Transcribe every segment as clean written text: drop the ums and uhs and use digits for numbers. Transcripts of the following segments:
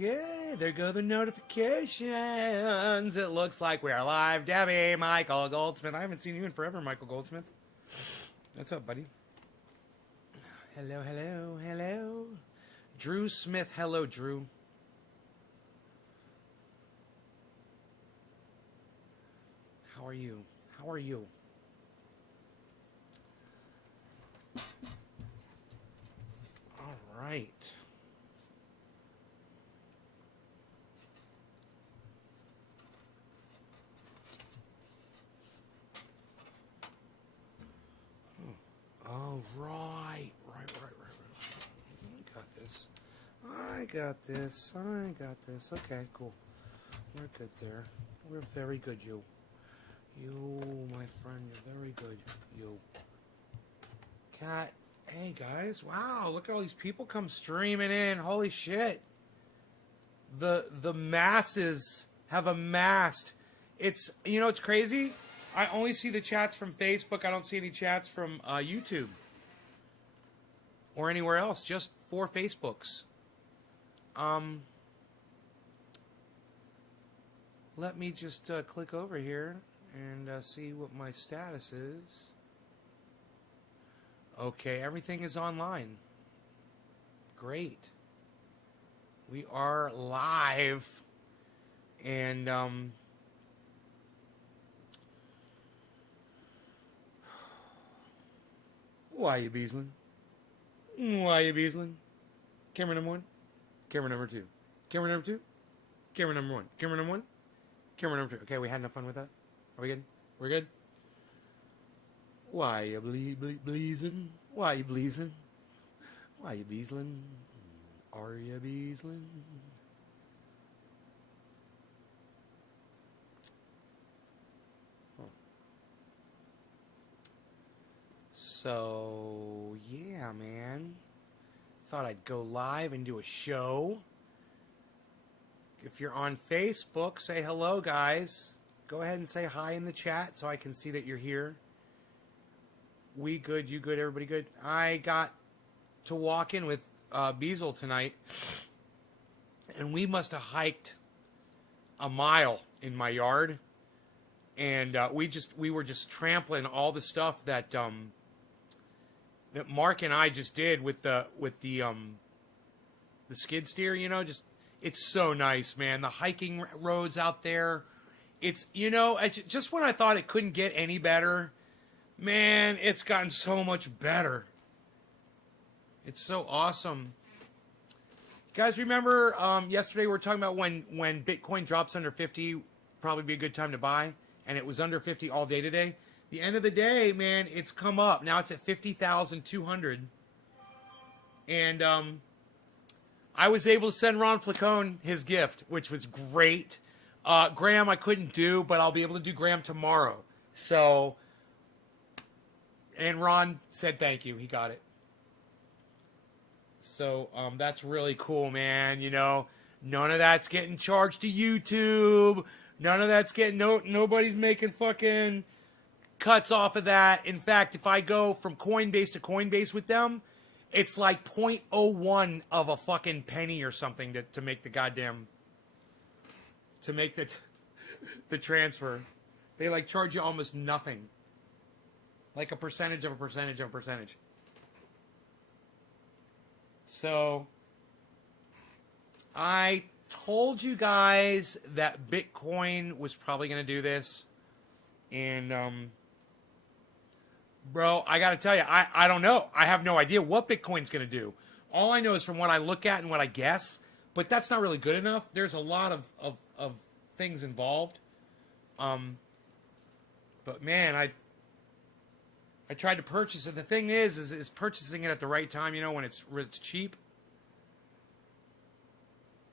Okay, there go the notifications. It looks like we are live. Debbie, Michael Goldsmith. I haven't seen you in forever, Michael Goldsmith. What's up, buddy? Hello, hello, hello. Drew Smith. Hello, Drew. How are you? How are you? All right. Oh, right. I got this. Okay, cool. We're good there. We're very good, you. You, my friend, you're very good. You. Cat. Hey, guys. Wow, look at all these people come streaming in. Holy shit. The masses have amassed. It's, you know, it's crazy. I only see the chats from Facebook. I don't see any chats from YouTube or anywhere else. Just 4 Facebooks. Let me just click over here and see what my status is. Okay, everything is online. Great. We are live. And why you Beezlin? Why you Beezlin? Camera number 1. Camera number 2. Camera number 2. Camera number 1. Camera number 1. Camera number 2. Okay, we had enough fun with that? Are we good? We're good? Why you bleezin? Why you bleezin? Why you Beezlin? Are you Beezlin? So, yeah, man. Thought I'd go live and do a show. If you're on Facebook, say hello, guys. Go ahead and say hi in the chat so I can see that you're here. We good, you good, everybody good. I got to walk in with Beezl tonight, and we must have hiked a mile in my yard, and we were just trampling all the stuff that that Mark and I just did with the skid steer, you know, it's so nice, man. The hiking roads out there, it's, you know, just when I thought it couldn't get any better, man, it's gotten so much better. It's so awesome. Guys, remember yesterday we were talking about when Bitcoin drops under 50, probably be a good time to buy, and it was under 50 all day today. The end of the day, man, it's come up. Now it's at 50,200. And I was able to send Ron Flacone his gift, which was great. Graham I couldn't do, but I'll be able to do Graham tomorrow. So, and Ron said thank you. He got it. So that's really cool, man. You know, none of that's getting charged to YouTube. None of that's getting, nobody's making fucking cuts off of that. In fact, if I go from Coinbase to Coinbase with them, it's like 0.01 of a fucking penny or something to make the goddamn, to make the transfer. They like charge you almost nothing. Like a percentage of a percentage of a percentage. So, I told you guys that Bitcoin was probably going to do this. And, bro, I got to tell you, I don't know. I have no idea what Bitcoin's going to do. All I know is from what I look at and what I guess. But that's not really good enough. There's a lot of things involved. But, man, I tried to purchase it. The thing is purchasing it at the right time, you know, when it's cheap.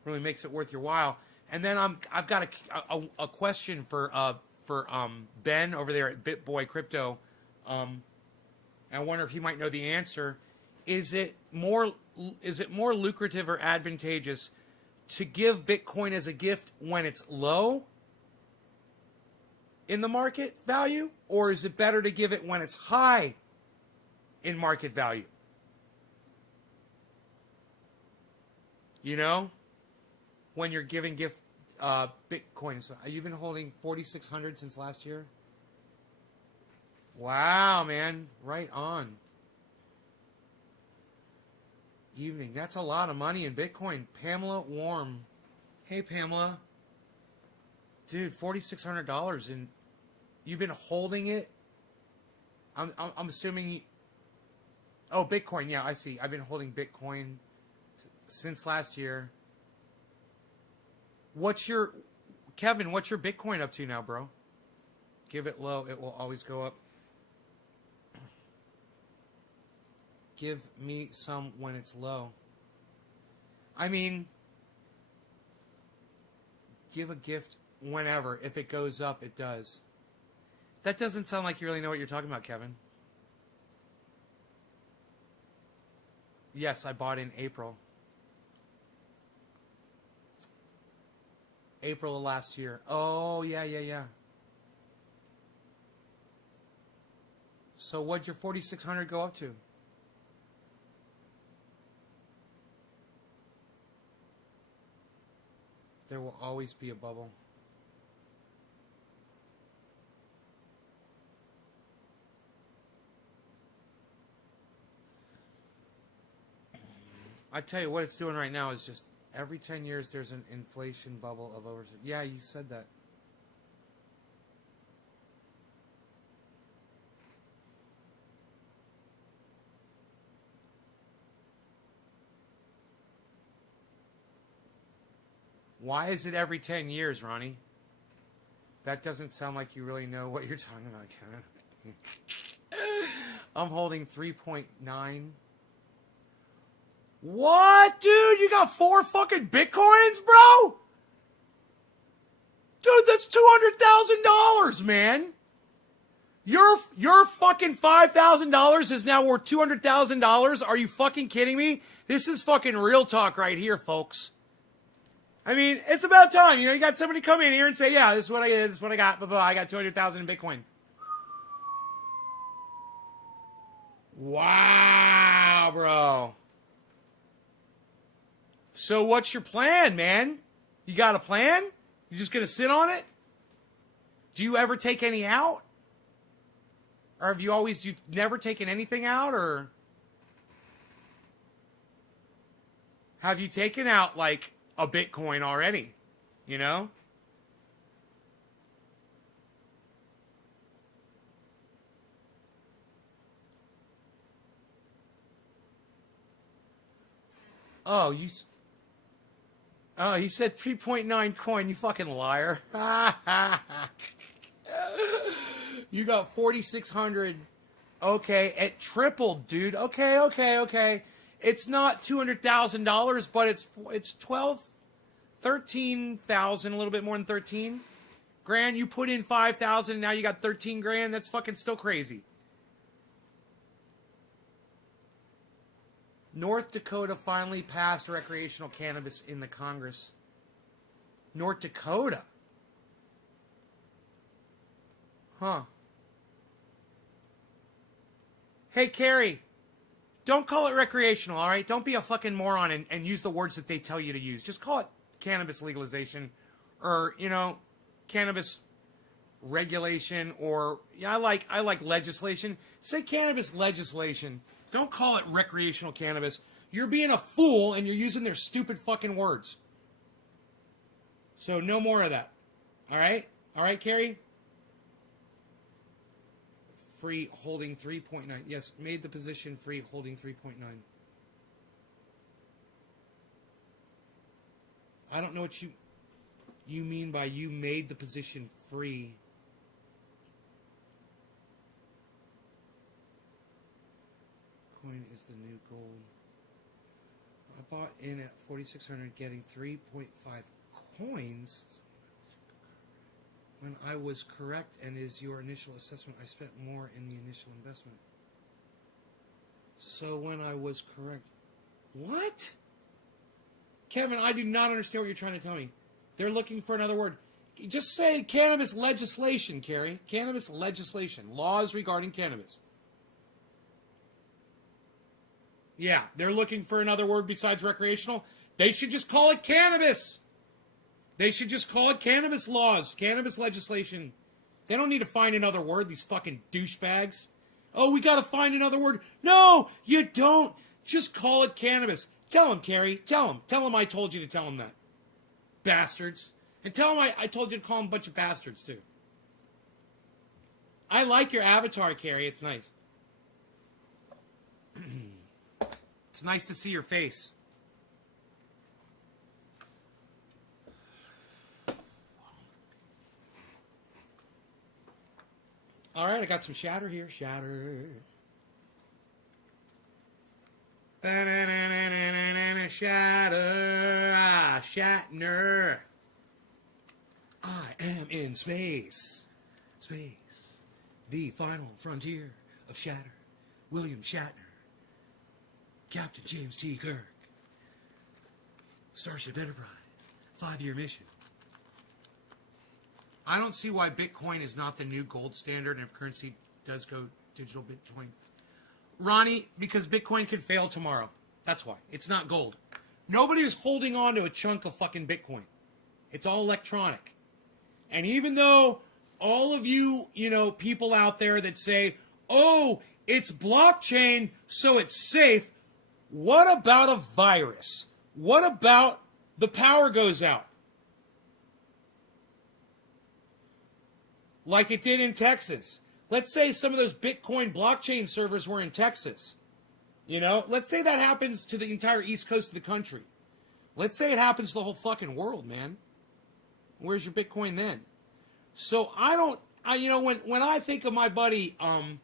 Really makes it worth your while. And then I've got a question for Ben over there at BitBoy Crypto. I wonder if he might know the answer. Is it more lucrative or advantageous to give Bitcoin as a gift when it's low in the market value, or is it better to give it when it's high in market value? You know? when you're giving gift Bitcoin. So you've been holding 4,600 since last year? Wow, man. Right on. Evening. That's a lot of money in Bitcoin. Pamela Warm. Hey, Pamela. Dude, $4,600 and you've been holding it? I'm assuming... Oh, Bitcoin. Yeah, I see. I've been holding Bitcoin since last year. Kevin, what's your Bitcoin up to now, bro? Give it low. It will always go up. Give me some when it's low. I mean, give a gift whenever. If it goes up, it does. That doesn't sound like you really know what you're talking about, Kevin. Yes, I bought in April. April of last year. Oh, yeah. So what'd your 4,600 go up to? There will always be a bubble. I tell you what it's doing right now is just every 10 years there's an inflation bubble of over. Yeah, you said that. Why is it every 10 years, Ronnie? That doesn't sound like you really know what you're talking about, Kevin. I'm holding 3.9. What, dude? You got 4 fucking Bitcoins, bro? Dude, that's $200,000, man. Your fucking $5,000 is now worth $200,000. Are you fucking kidding me? This is fucking real talk right here, folks. I mean, it's about time. You know, you got somebody come in here and say, yeah, this is what I did, this is what I got, blah, blah, I got 200,000 in Bitcoin. Wow, bro. So what's your plan, man? You got a plan? You just gonna sit on it? Do you ever take any out? Or have you've never taken anything out, or have you taken out, like, a Bitcoin already, you know? Oh, he said 3.9 coin, you fucking liar. You got 4,600. Okay, it tripled, dude. Okay. It's not $200,000, but it's 13,000, a little bit more than 13 grand. You put in 5,000, and now you got 13 grand. That's fucking still crazy. North Dakota finally passed recreational cannabis in the Congress. North Dakota. Huh. Hey, Carrie. Don't call it recreational, all right? Don't be a fucking moron and use the words that they tell you to use. Just call it cannabis legalization or, you know, cannabis regulation or, yeah, I like legislation. Say cannabis legislation. Don't call it recreational cannabis. You're being a fool and you're using their stupid fucking words. So no more of that. All right? All right, Carrie? Free holding 3.9. Yes, made the position free holding 3.9. I don't know what you mean by you made the position free. Coin is the new gold. I bought in at 4,600 getting 3.5 coins. When I was correct and is your initial assessment, I spent more in the initial investment. So when I was correct... What? Kevin, I do not understand what you're trying to tell me. They're looking for another word. Just say cannabis legislation, Carrie. Cannabis legislation. Laws regarding cannabis. Yeah, they're looking for another word besides recreational. They should just call it cannabis. They should just call it cannabis laws, cannabis legislation. They don't need to find another word, these fucking douchebags. Oh, we gotta find another word. No, you don't. Just call it cannabis. Tell him, Carrie. Tell him. Tell him I told you to tell him that. Bastards. And tell him I told you to call him a bunch of bastards, too. I like your avatar, Carrie. It's nice. It's nice to see your face. All right, I got some shatter here. Shatter. Shatter. Ah, Shatner. I am in space. Space. The final frontier of Shatter. William Shatner. Captain James T. Kirk. Starship Enterprise. 5-year mission. I don't see why Bitcoin is not the new gold standard, and if currency does go digital Bitcoin. Ronnie, because Bitcoin could fail tomorrow. That's why. It's not gold. Nobody is holding on to a chunk of fucking Bitcoin. It's all electronic. And even though all of you, people out there that say, oh, it's blockchain, so it's safe, what about a virus? What about the power goes out? Like it did in Texas. Let's say some of those Bitcoin blockchain servers were in Texas. Let's say that happens to the entire east coast of the country. Let's say it happens to the whole fucking world, man. Where's your Bitcoin then? So when I think of my buddy, one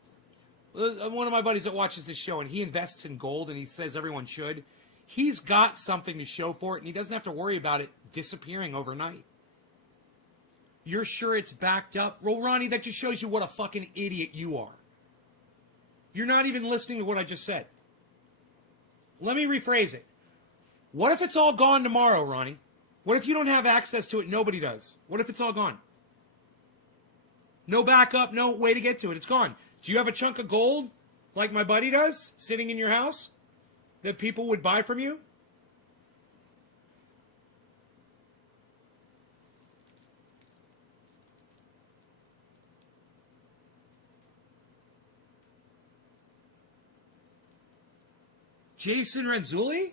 of my buddies that watches this show, and he invests in gold, and he says everyone should, he's got something to show for it, and he doesn't have to worry about it disappearing overnight. You're sure it's backed up? Well, Ronnie, that just shows you what a fucking idiot you are. You're not even listening to what I just said. Let me rephrase it. What if it's all gone tomorrow, Ronnie? What if you don't have access to it? Nobody does. What if it's all gone? No backup, no way to get to it. It's gone. Do you have a chunk of gold, like my buddy does, sitting in your house, that people would buy from you? Jason Renzulli?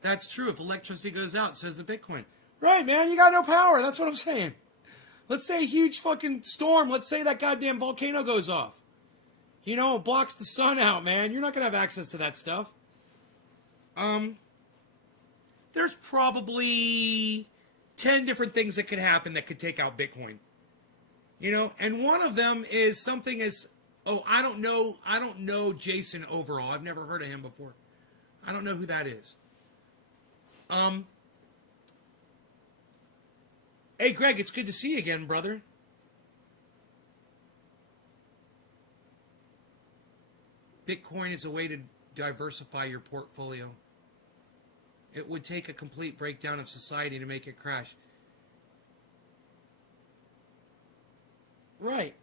That's true. If electricity goes out, says the Bitcoin. Right, man. You got no power. That's what I'm saying. Let's say a huge fucking storm. Let's say that goddamn volcano goes off. It blocks the sun out, man. You're not going to have access to that stuff. There's probably 10 different things that could happen that could take out Bitcoin. And one of them is something as, I don't know Jason overall. I've never heard of him before. I don't know who that is. Hey, Greg, it's good to see you again, brother. Bitcoin is a way to diversify your portfolio. It would take a complete breakdown of society to make it crash. Right.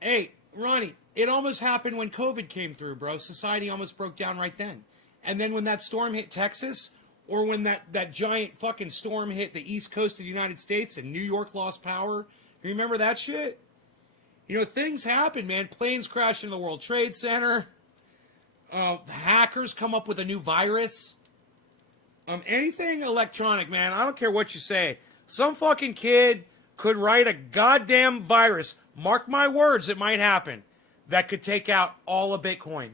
Hey, Ronnie, it almost happened when COVID came through, bro. Society almost broke down right then. And then when that storm hit Texas, or when that giant fucking storm hit the east coast of the United States and New York lost power, you remember that shit? Things happen, man. Planes crash into the World Trade Center. Hackers come up with a new virus. Anything electronic, man. I don't care what you say. Some fucking kid could write a goddamn virus. Mark my words, it might happen. That could take out all of Bitcoin.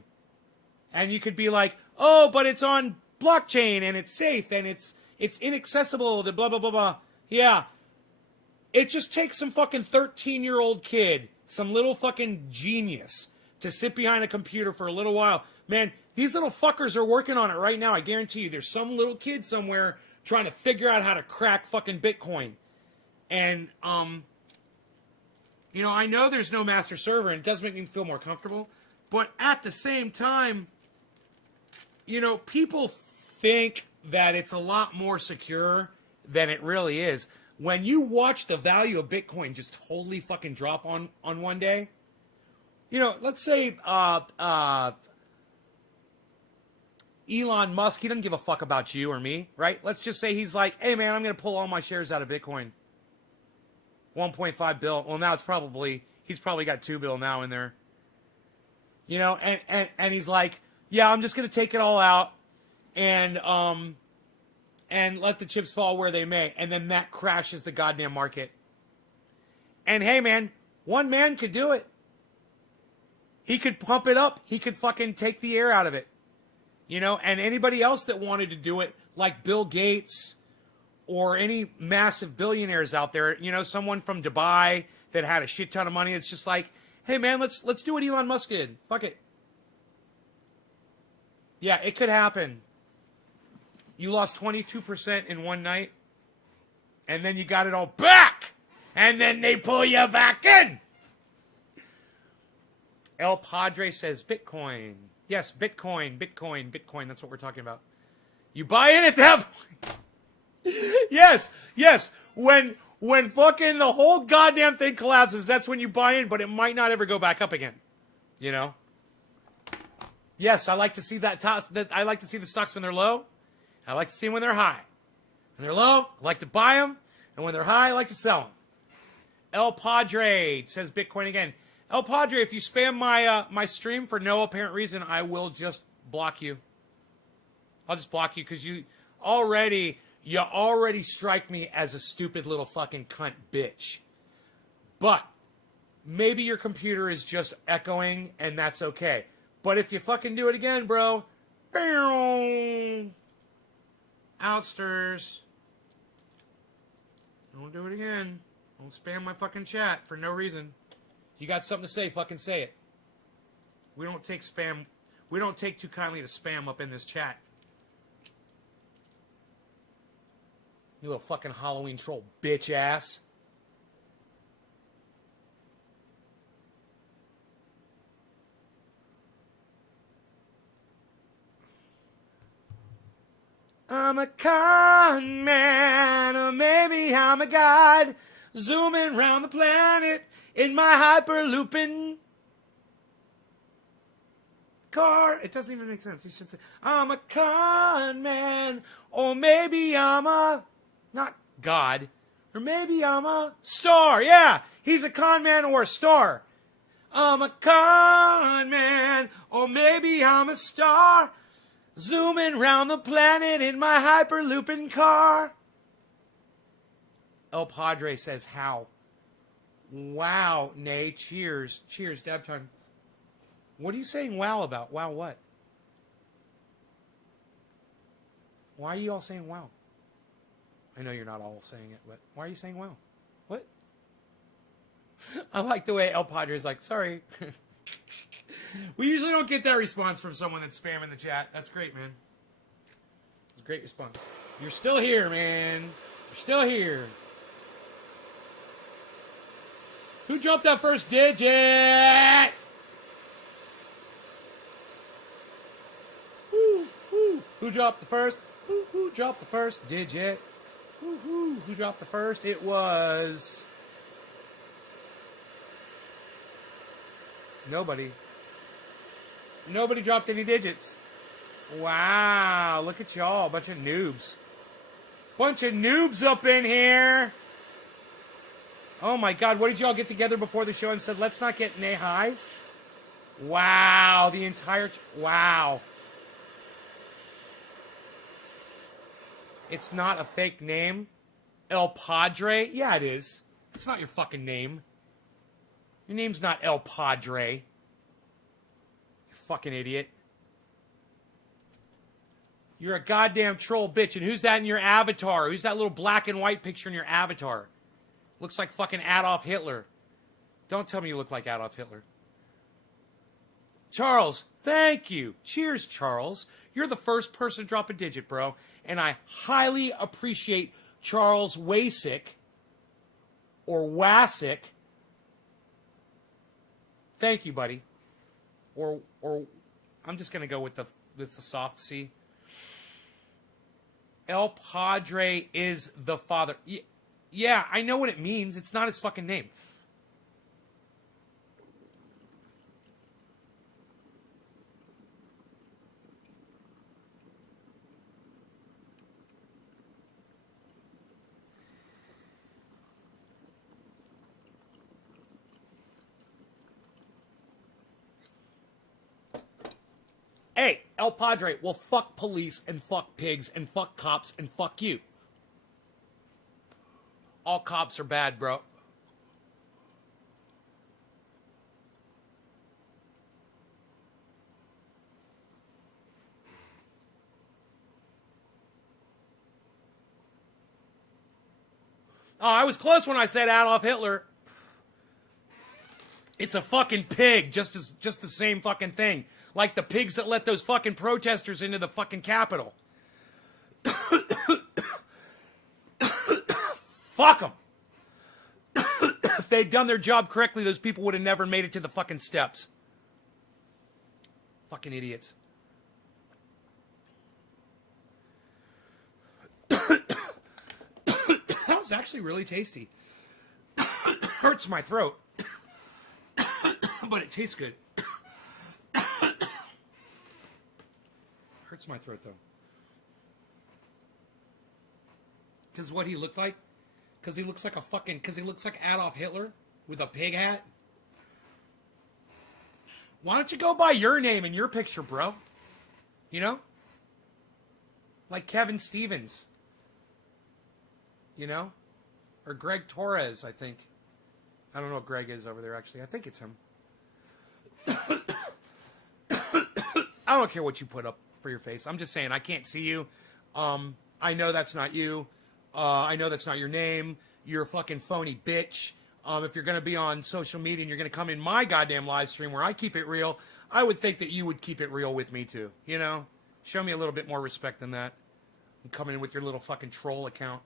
And you could be like, oh, but it's on blockchain and it's safe and it's inaccessible to blah, blah, blah, blah. Yeah. It just takes some fucking 13-year-old kid, some little fucking genius, to sit behind a computer for a little while. Man, these little fuckers are working on it right now. I guarantee you there's some little kid somewhere trying to figure out how to crack fucking Bitcoin. And, I know there's no master server and it does make me feel more comfortable. But at the same time, people think that it's a lot more secure than it really is. When you watch the value of Bitcoin just totally fucking drop on one day, You know, let's say Elon Musk, he doesn't give a fuck about you or me, right? Let's just say he's like, hey, man, I'm going to pull all my shares out of Bitcoin. 1.5 bill. Well, now he's probably got 2 bill now in there. You know, and he's like, yeah, I'm just going to take it all out and let the chips fall where they may. And then that crashes the goddamn market. And hey, man, one man could do it. He could pump it up. He could fucking take the air out of it. You know, and anybody else that wanted to do it, like Bill Gates or any massive billionaires out there, you know, someone from Dubai that had a shit ton of money, it's just like, hey, man, let's do what Elon Musk did. Fuck it. Yeah, it could happen. You lost 22% in one night, and then you got it all back, and then they pull you back in. El Padre says Bitcoin. Yes, Bitcoin. That's what we're talking about. You buy in at that point. Yes. When fucking the whole goddamn thing collapses, that's when you buy in, but it might not ever go back up again. You know? Yes, I like to see that. I like to see the stocks when they're low. I like to see them when they're high. When they're low, I like to buy them, and when they're high, I like to sell them. El Padre says Bitcoin again. El Padre, if you spam my stream for no apparent reason, I will just block you. I'll just block you because you already strike me as a stupid little fucking cunt bitch. But maybe your computer is just echoing, and that's okay. But if you fucking do it again, bro, outsters. Don't do it again. Don't spam my fucking chat for no reason. You got something to say, fucking say it. We don't take spam. We don't take too kindly to spam up in this chat. You little fucking Halloween troll bitch ass. I'm a con man, or maybe I'm a god, zooming around the planet in my hyperlooping car. It doesn't even make sense. You should say, I'm a con man, or maybe I'm a, not God, or maybe I'm a star. Yeah, he's a con man or a star. I'm a con man, or maybe I'm a star, zooming round the planet in my hyperlooping car. El Padre says, how? Wow, nay, cheers. Cheers, dab time. What are you saying wow about? Wow what? Why are you all saying wow? I know you're not all saying it, but why are you saying wow? What? I like the way El Padre is like, sorry. We usually don't get that response from someone that's spamming the chat. That's great, man. It's a great response. You're still here, man. You're still here. Who dropped that first digit? Who dropped the first? Who dropped the first digit? Who dropped the first? It was nobody. Nobody dropped any digits. Wow, look at y'all, bunch of noobs. Bunch of noobs up in here. Oh my God, what did y'all get together before the show and said, let's not get nay high? Wow, the entire, wow. It's not a fake name. El Padre? Yeah, it is. It's not your fucking name. Your name's not El Padre. You fucking idiot. You're a goddamn troll bitch. And who's that in your avatar? Who's that little black and white picture in your avatar? Looks like fucking Adolf Hitler. Don't tell me you look like Adolf Hitler. Charles, thank you. Cheers, Charles. You're the first person to drop a digit, bro. And I highly appreciate Charles Wasick or Wasick. Thank you, buddy. Or I'm just going to go with the soft C. El Padre is the father. Yeah, I know what it means. It's not his fucking name. Hey, El Padre, well, fuck police and fuck pigs and fuck cops and fuck you. All cops are bad, bro. Oh, I was close when I said Adolf Hitler. It's a fucking pig, just the same fucking thing. Like the pigs that let those fucking protesters into the fucking Capitol. Fuck them. If they'd done their job correctly, those people would have never made it to the fucking steps. Fucking idiots. That was actually really tasty. Hurts my throat. But it tastes good. Hurts my throat, though. Because what he looked like? Because he looks like a fucking... Because he looks like Adolf Hitler with a pig hat? Why don't you go by your name and your picture, bro? You know? Like Kevin Stevens. You know? Or Greg Torres, I think. I don't know what Greg is over there, actually. I think it's him. I don't care what you put up for your face. I'm just saying, I can't see you. I know that's not you. I know that's not your name. You're a fucking phony bitch. If you're going to be on social media and you're going to come in my goddamn live stream where I keep it real, I would think that you would keep it real with me too. You know? Show me a little bit more respect than that. I'm coming in with your little fucking troll account.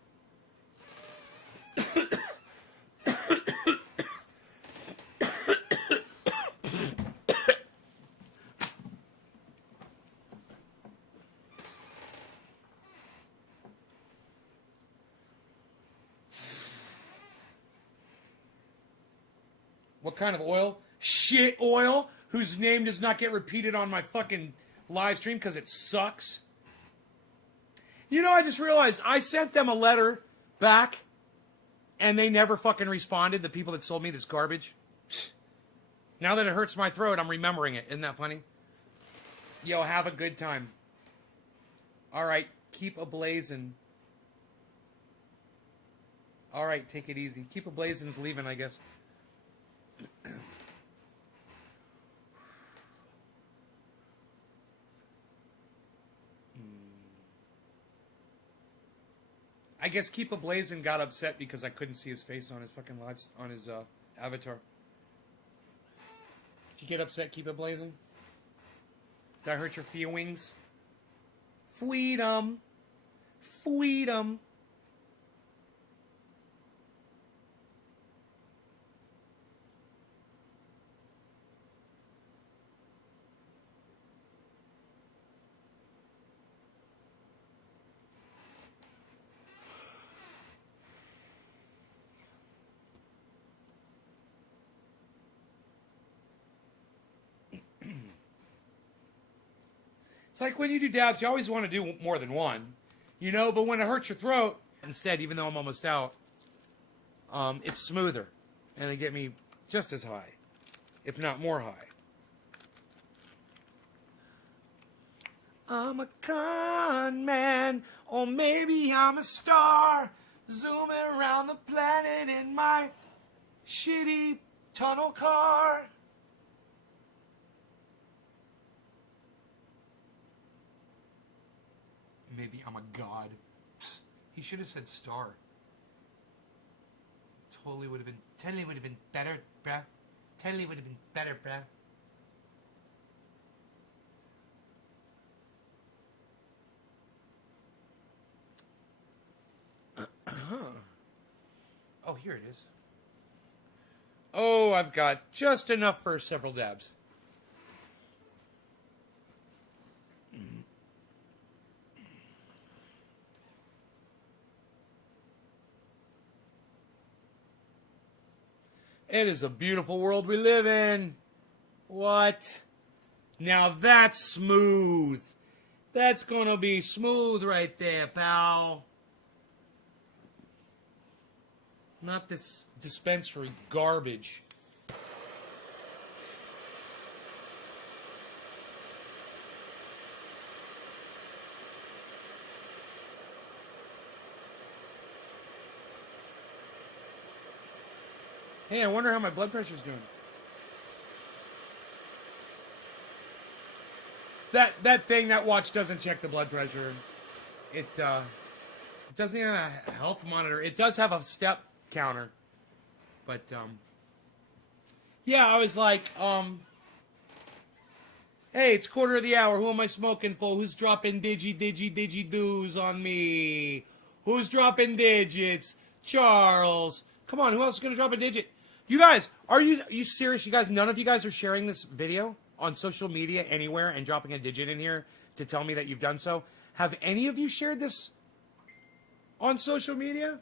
What kind of oil? Shit oil, whose name does not get repeated on my fucking live stream because it sucks. You know, I just realized I sent them a letter back and they never fucking responded, the people that sold me this garbage. Now that it hurts my throat, I'm remembering it. Isn't that funny? Yo, have a good time. All right, keep ablazing. All right, take it easy. Keep ablazing's leaving, I guess. I guess Keep a Blazin' got upset because I couldn't see his face on his fucking live, on his avatar. Did you get upset, Keep a Blazin'? Did I hurt your feelings? Freedom. Freedom. It's like when you do dabs, you always want to do more than one, you know, but when it hurts your throat, instead, even though I'm almost out, it's smoother, and it get me just as high, if not more high. I'm a con man, or maybe I'm a star, zooming around the planet in my shitty tunnel car. Maybe I'm a god. Psst, he should have said star. Totally would have been better, bruh. Totally would have been better, bruh. Oh, here it is. Oh, I've got just enough for several dabs. It is a beautiful world we live in. What? Now that's smooth. That's gonna be smooth right there, pal. Not this dispensary garbage. Hey, I wonder how my blood pressure's doing. That watch doesn't check the blood pressure. It doesn't even have a health monitor. It does have a step counter. But, yeah, I was like, hey, it's quarter of the hour. Who am I smoking for? Who's dropping digi-doos on me? Who's dropping digits? Charles. Come on, who else is going to drop a digit? You guys, are you serious? You guys, none of you guys are sharing this video on social media anywhere and dropping a digit in here to tell me that you've done so? Have any of you shared this on social media?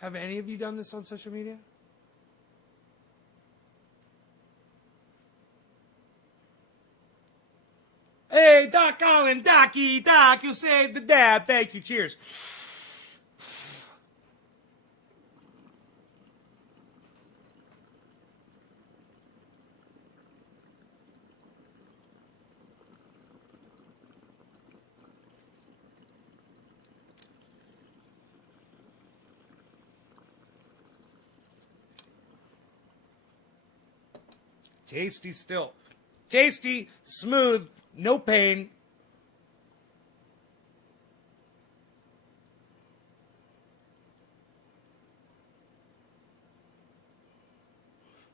Have any of you done this on social media? Hey, Doc Collin, Docky, Doc, you saved the dab. Thank you. Cheers. Tasty still. Tasty, smooth, no pain.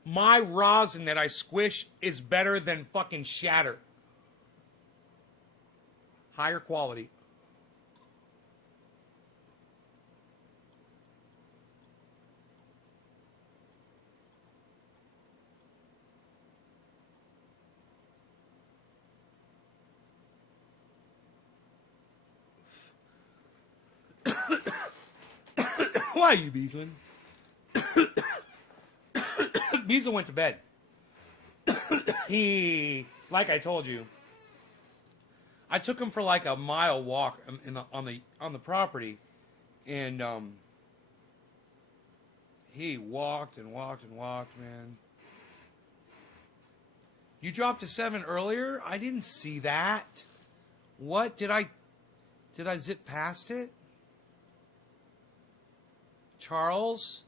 My rosin that I squish is better than fucking shatter. Higher quality. Why, you Beezlin? Beezlin went to bed. Like I told you, I took him for like a mile walk on the property, and he walked and walked and walked, man. You dropped a 7 earlier? I didn't see that. What? Did I zip past it? Charles?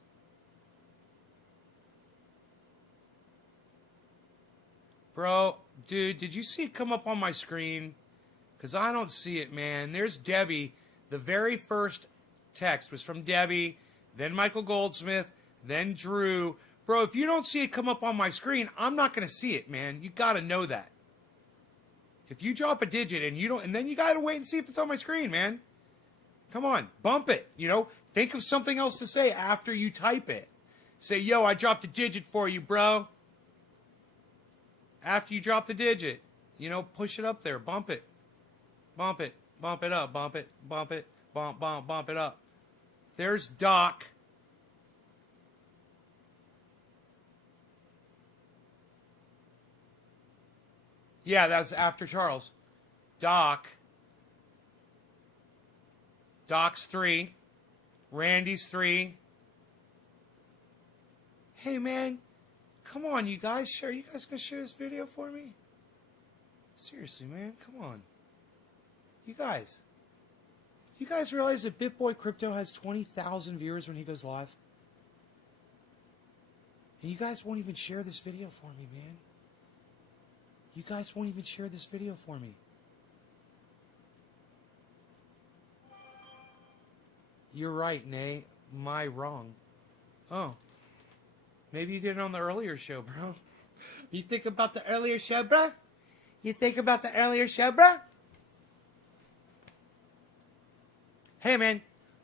Bro, dude, did you see it come up on my screen? Because I don't see it, man. There's Debbie. The very first text was from Debbie, then Michael Goldsmith, then Drew. Bro, if you don't see it come up on my screen, I'm not going to see it, man. You got to know that. If you drop a digit and then you got to wait and see if it's on my screen, man. Come on, bump it, Think of something else to say after you type it. Say, yo, I dropped a digit for you, bro. After you drop the digit, push it up there. Bump it. Bump it. Bump it up. Bump it. Bump it. Bump it up. There's Doc. Yeah, that's after Charles. Doc. Doc's 3. Randy's 3. Hey, man. Come on, you guys. You guys gonna share this video for me? Seriously, man. Come on. You guys realize that BitBoy Crypto has 20,000 viewers when he goes live? And you guys won't even share this video for me, man. You guys won't even share this video for me. You're right, Nay. My wrong. Oh. Maybe you did it on the earlier show, bro. You think about the earlier show, bro? You think about the earlier show, bro? Hey, man.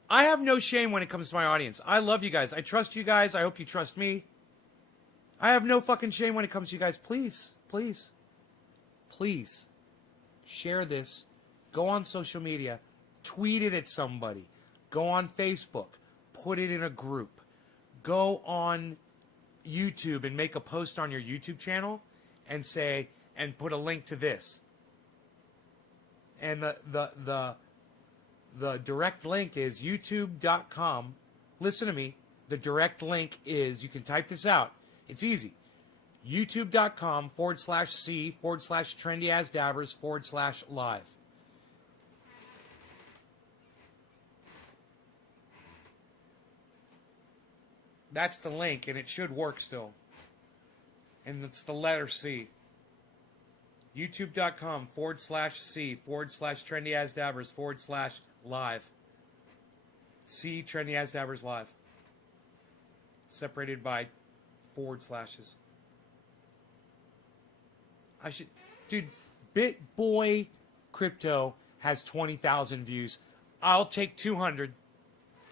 I have no shame when it comes to my audience. I love you guys. I trust you guys. I hope you trust me. I have no fucking shame when it comes to you guys. Please, please, please share this. Go on social media. Tweet it at somebody. Go on Facebook. Put it in a group. Go on YouTube and make a post on your YouTube channel and put a link to this. And the direct link is youtube.com. Listen to me. The direct link is, you can type this out. It's easy. youtube.com/C/trendyasdabbers/live. That's the link, and it should work still. And it's the letter C. YouTube.com/C/TrendyAsDabbers/live. C Trendy As Dabbers Live. Separated by forward slashes. I should... Dude, BitBoy Crypto has 20,000 views. I'll take 200.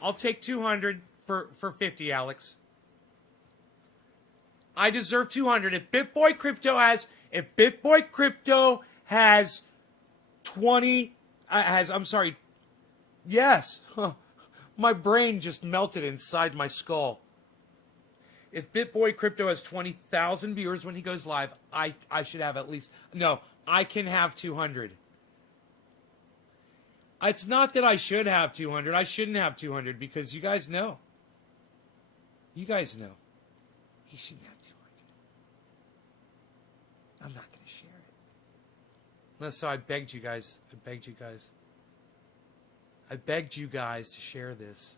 I'll take 200 for 50, Alex. I deserve 200. If BitBoy Crypto has 20... I'm sorry. Yes. My brain just melted inside my skull. If BitBoy Crypto has 20,000 viewers when he goes live, I should have at least... No, I can have 200. It's not that I should have 200. I shouldn't have 200 because you guys know. You guys know. He shouldn't have 200. I'm not going to share it. No, so I begged you guys. I begged you guys to share this.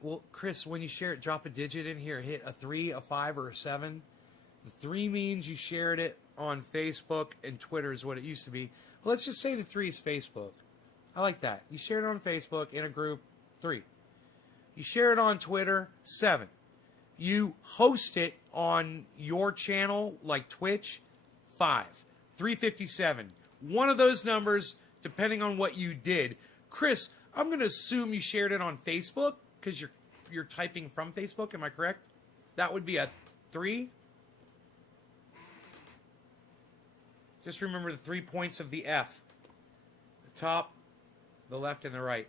Well, Chris, when you share it, drop a digit in here. Hit a 3, a 5, or a 7. The 3 means you shared it on Facebook, and Twitter is what it used to be. Well, let's just say the 3 is Facebook. I like that. You shared it on Facebook in a group, 3. You share it on Twitter, 7. You host it on your channel, like Twitch, 5. 357. One of those numbers, depending on what you did. Chris, I'm going to assume you shared it on Facebook because you're typing from Facebook. Am I correct? That would be a 3. Just remember the 3 points of the F. The top, the left, and the right.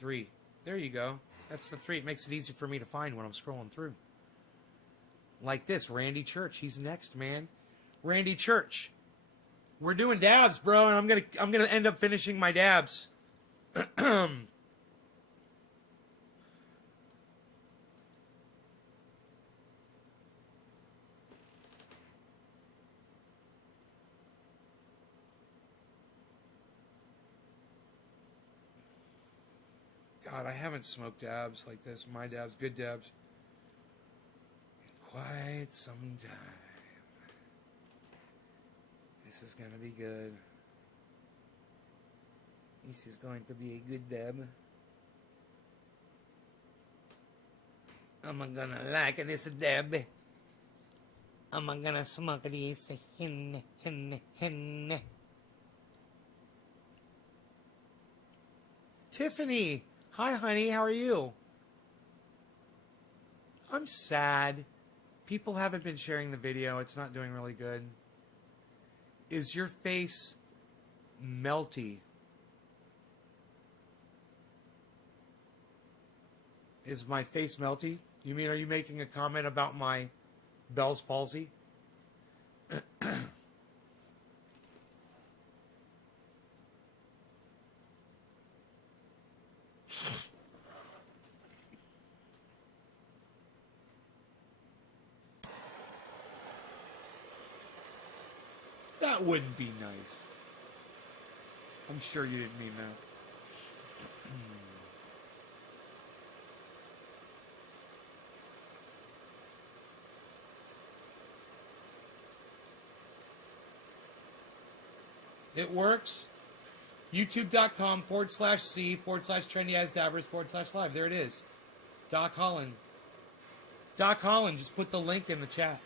3. There you go. That's the 3. It makes it easy for me to find when I'm scrolling through. Like this, Randy Church. He's next, man. Randy Church. We're doing dabs, bro, and I'm gonna end up finishing my dabs. God, I haven't smoked dabs like this. My dabs, good dabs, in quite some time. This is going to be good. This is going to be a good dab. I'm going to like this dab. I'm going to smoke this. Tiffany. Hi, honey. How are you? I'm sad. People haven't been sharing the video. It's not doing really good. Is your face melty? Is my face melty? You mean, are you making a comment about my Bell's palsy? That wouldn't be nice. I'm sure you didn't mean that. It works. YouTube.com/C/TrendyAsDabbers/live. There it is. Doc Holland. Doc Holland, just put the link in the chat.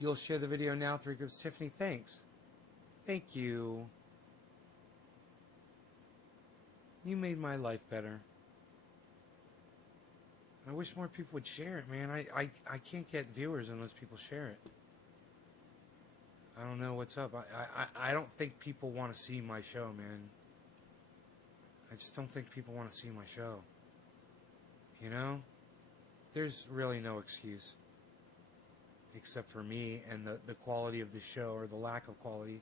You'll share the video now, 3 groups. Tiffany, thanks. Thank you. You made my life better. I wish more people would share it, man. I can't get viewers unless people share it. I don't know what's up. I don't think people want to see my show, man. I just don't think people want to see my show. You know? There's really no excuse. Except for me and the quality of the show, or the lack of quality.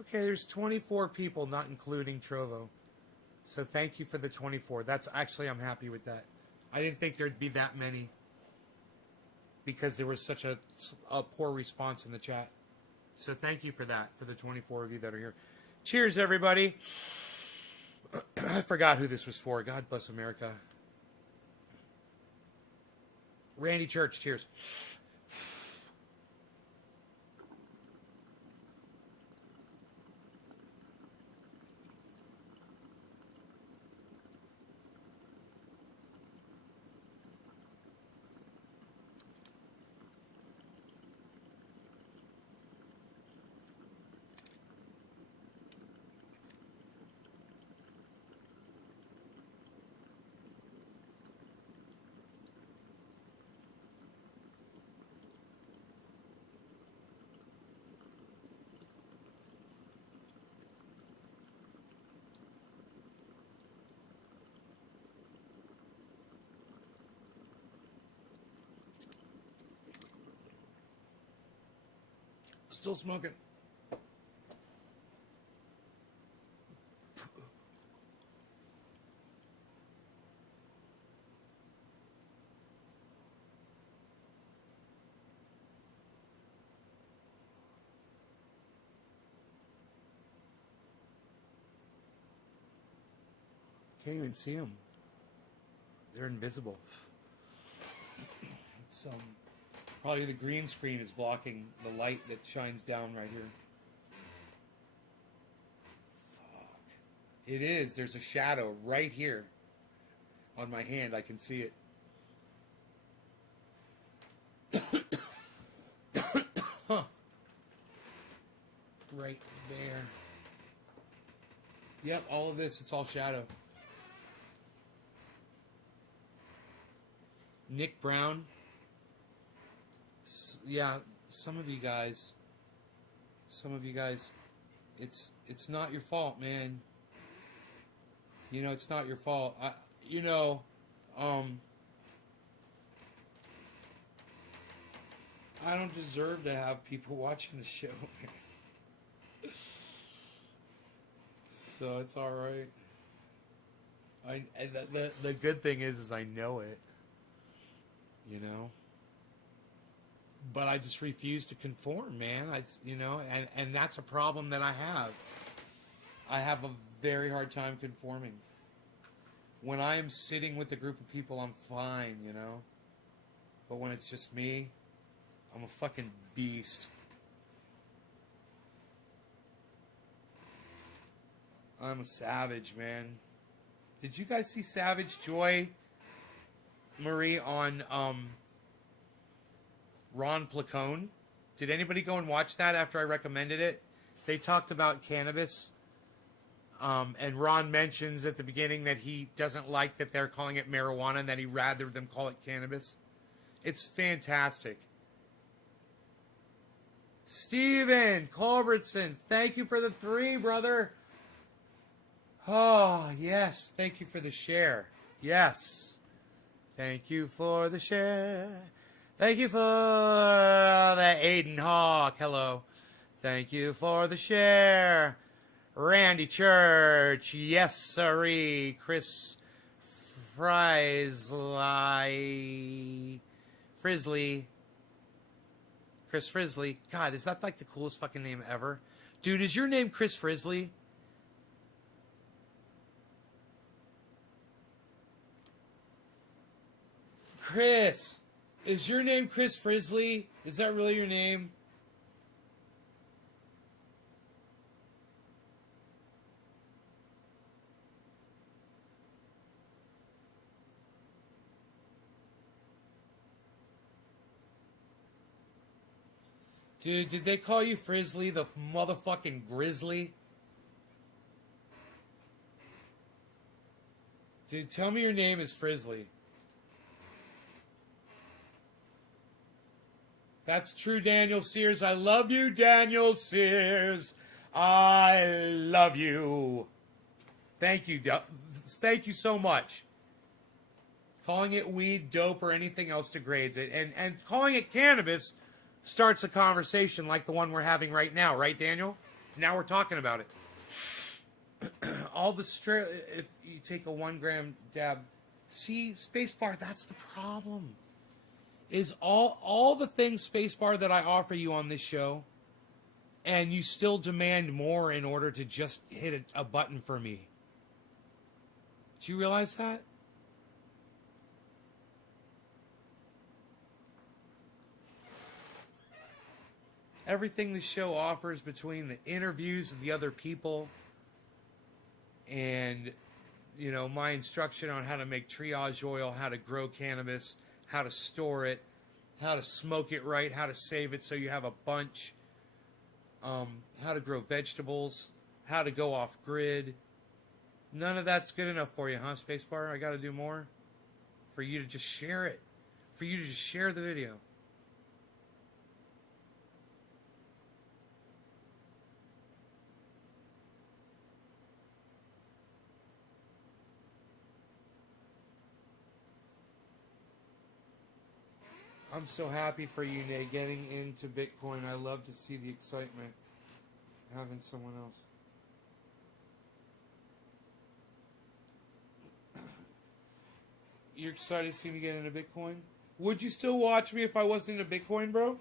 Okay, there's 24 people, not including Trovo. So thank you for the 24. That's actually, I'm happy with that. I didn't think there'd be that many, because there was such a poor response in the chat. So thank you for that, for the 24 of you that are here. Cheers, everybody. I forgot who this was for. God bless America. Randy Church, cheers. Still smoking. Can't even see them. They're invisible. It's probably the green screen is blocking the light that shines down right here. Fuck. It is. There's a shadow right here on my hand. I can see it. Huh. Right there. Yep, all of this, it's all shadow. Nick Brown. Yeah, some of you guys, it's not your fault, man. You know, it's not your fault. I don't deserve to have people watching the show, man. So it's all right. The good thing is I know it. You know. But I just refuse to conform, man. And that's a problem that I have. I have a very hard time conforming. When I am sitting with a group of people, I'm fine, you know. But when it's just me, I'm a fucking beast. I'm a savage, man. Did you guys see Savage Joy, Marie, on Ron Placone? Did anybody go and watch that after I recommended it? They talked about cannabis. And Ron mentions at the beginning that he doesn't like that they're calling it marijuana and that he'd rather them call it cannabis. It's fantastic. Steven Culbertson, thank you for the 3, brother. Oh, yes. Thank you for the share. Yes. Thank you for the share. Thank you for the Aiden Hawk. Hello. Thank you for the share. Randy Church. Yes, sirree. Chris Frisley. Chris Frisley. God, is that like the coolest fucking name ever? Dude, is your name Chris Frisley? Chris, is your name Chris Frisley? Is that really your name? Dude, did they call you Frizzly, the motherfucking grizzly? Dude, tell me your name is Frizzly. That's true, Daniel Sears. I love you, Daniel Sears. I love you. Thank you. Thank you so much. Calling it weed, dope, or anything else degrades it. And calling it cannabis starts a conversation like the one we're having right now. Right, Daniel? Now we're talking about it. All the if you take a 1 gram dab. See, Spacebar, that's the problem. Is all the things, Spacebar, that I offer you on this show, and you still demand more in order to just hit a button for me. Do you realize that? Everything the show offers, between the interviews of the other people and, you know, my instruction on how to make triage oil, how to grow cannabis, how to store it, how to smoke it right, how to save it so you have a bunch, how to grow vegetables, how to go off grid. None of that's good enough for you, huh, Spacebar? I got to do more for you to just share it, for you to just share the video. I'm so happy for you, Nate, getting into Bitcoin. I love to see the excitement having someone else. You're excited to see me get into Bitcoin? Would you still watch me if I wasn't into Bitcoin, bro?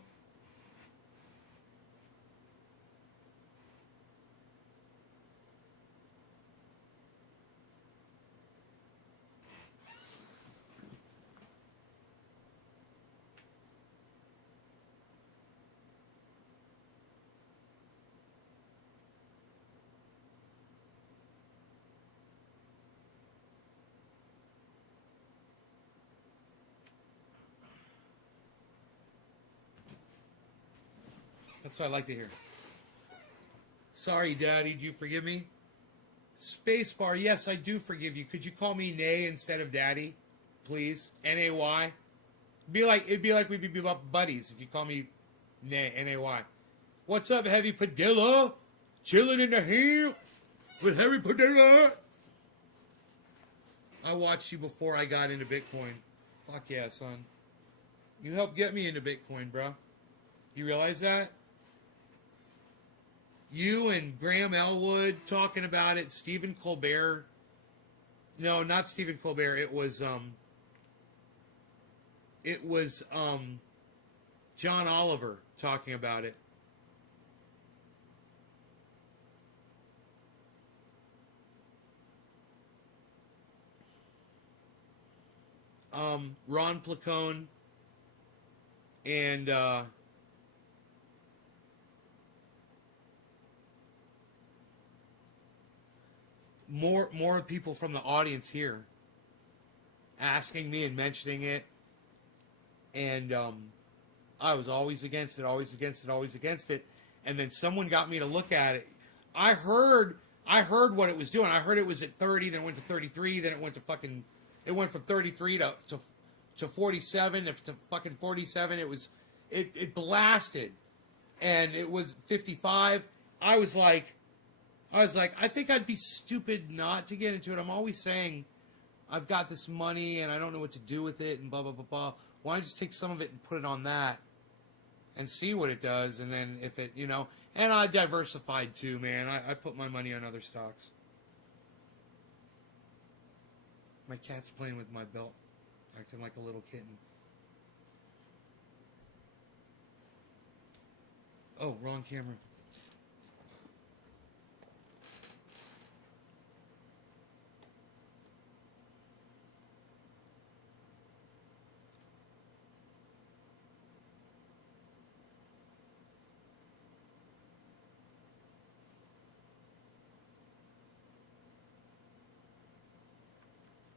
That's what I like to hear. Sorry, Daddy, do you forgive me? Spacebar, yes, I do forgive you. Could you call me Nay instead of Daddy, please? N-A-Y. It'd be like we'd be buddies if you call me Nay, N-A-Y. What's up, Heavy Padilla? Chilling in the hill with Harry Padilla. I watched you before I got into Bitcoin. Fuck yeah, son. You helped get me into Bitcoin, bro. You realize that? You and Graham Elwood talking about it. Stephen Colbert. No, not Stephen Colbert. It was John Oliver talking about it. Ron Placone and more people from the audience here asking me and mentioning it, and I was always against it, always against it, always against it, and then someone got me to look at it. I heard what it was doing. I heard it was at 30, then it went to 33, then it went from 33 to 47, to fucking 47. It blasted, and it was 55. I was like, I think I'd be stupid not to get into it. I'm always saying, I've got this money and I don't know what to do with it and blah, blah, blah, blah. Why don't I just take some of it and put it on that and see what it does? And then if it, you know, and I diversified too, man. I put my money on other stocks. My cat's playing with my belt, acting like a little kitten. Oh, wrong camera.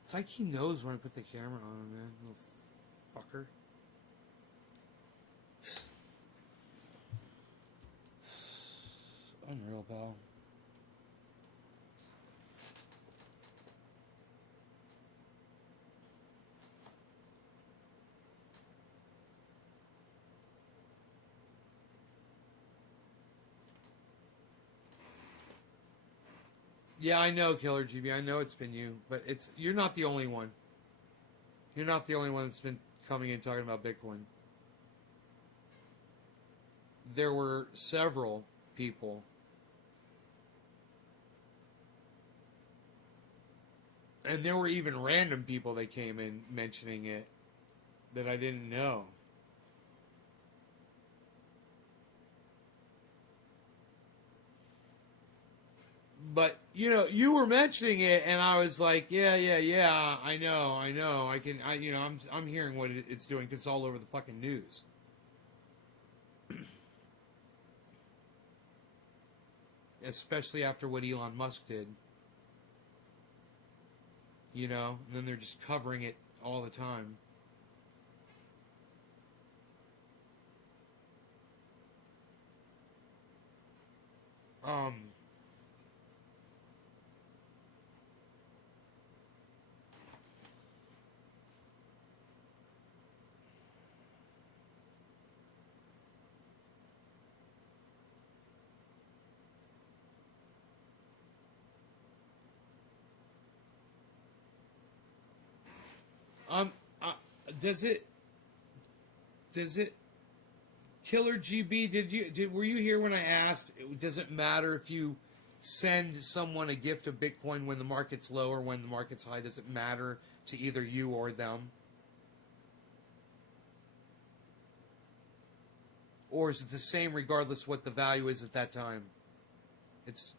It's like he knows when I put the camera on, man. Little fucker. Unreal, pal. Yeah, I know, Killer GB. I know it's been you, but you're not the only one. You're not the only one that's been coming in talking about Bitcoin. There were several people. And there were even random people that came in mentioning it that I didn't know. But, you know, you were mentioning it, and I was like, yeah, I know. I'm hearing what it's doing because it's all over the fucking news. Especially after what Elon Musk did. You know, and then they're just covering it all the time. Um, uh, does it, Killer GB, were you here when I asked, does it matter if you send someone a gift of Bitcoin when the market's low or when the market's high? Does it matter to either you or them? Or is it the same regardless what the value is at that time? It's...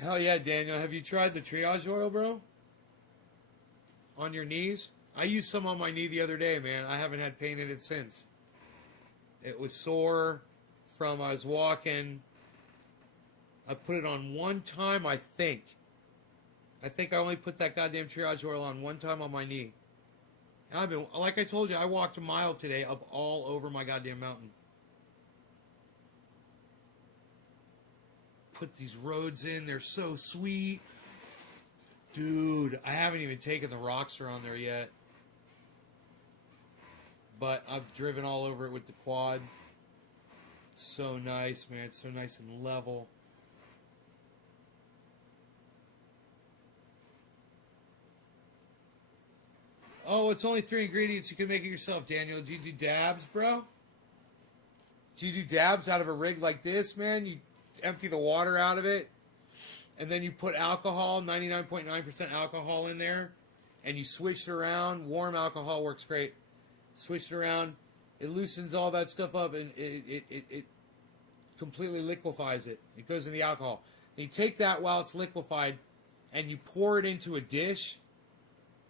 Hell yeah, Daniel. Have you tried the triage oil, bro? On your knees? I used some on my knee the other day, man. I haven't had pain in it since. It was sore from I was walking. I put it on one time, I think. I think I only put that goddamn triage oil on one time on my knee. I've been, like I told you, I walked a mile today up all over my goddamn mountain. Put these roads in, they're so sweet. Dude, I haven't even taken the rocks around there yet. But I've driven all over it with the quad. It's so nice, man. It's so nice and level. Oh, it's only 3 ingredients. You can make it yourself, Daniel. Do you do dabs, bro? Do you do dabs out of a rig like this, man? You empty the water out of it, and then you put alcohol, 99.9% alcohol in there, and you switch it around. Warm alcohol works great. Switch it around. It loosens all that stuff up, and it completely liquefies it. It goes in the alcohol. And you take that while it's liquefied, and you pour it into a dish,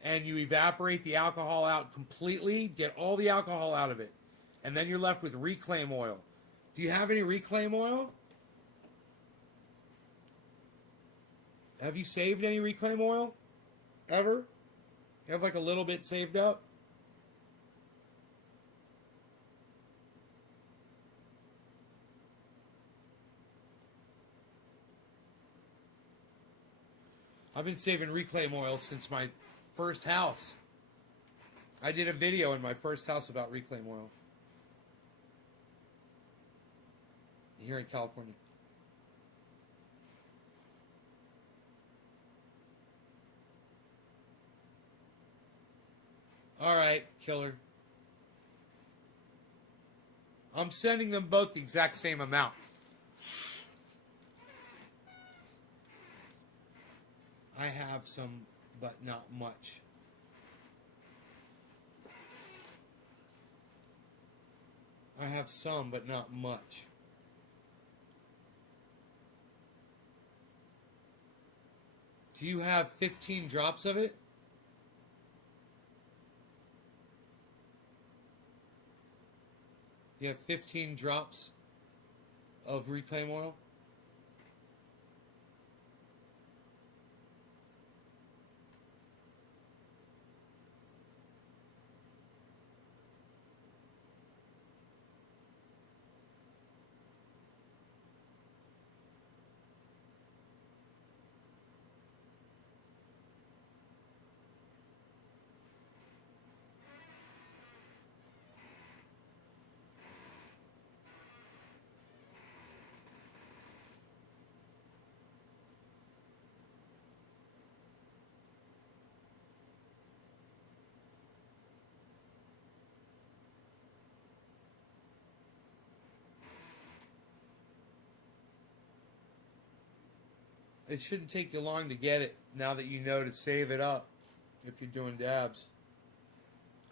and you evaporate the alcohol out completely, get all the alcohol out of it, and then you're left with reclaim oil. Do you have any reclaim oil? Have you saved any reclaim oil? Ever? You have like a little bit saved up? I've been saving reclaim oil since my first house. I did a video in my first house about reclaim oil. Here in California. All right, killer. I'm sending them both the exact same amount. I have some, but not much. I have some, but not much. Do you have 15 drops of it? You have 15 drops of reclaim oil. It shouldn't take you long to get it now that you know to save it up if you're doing dabs.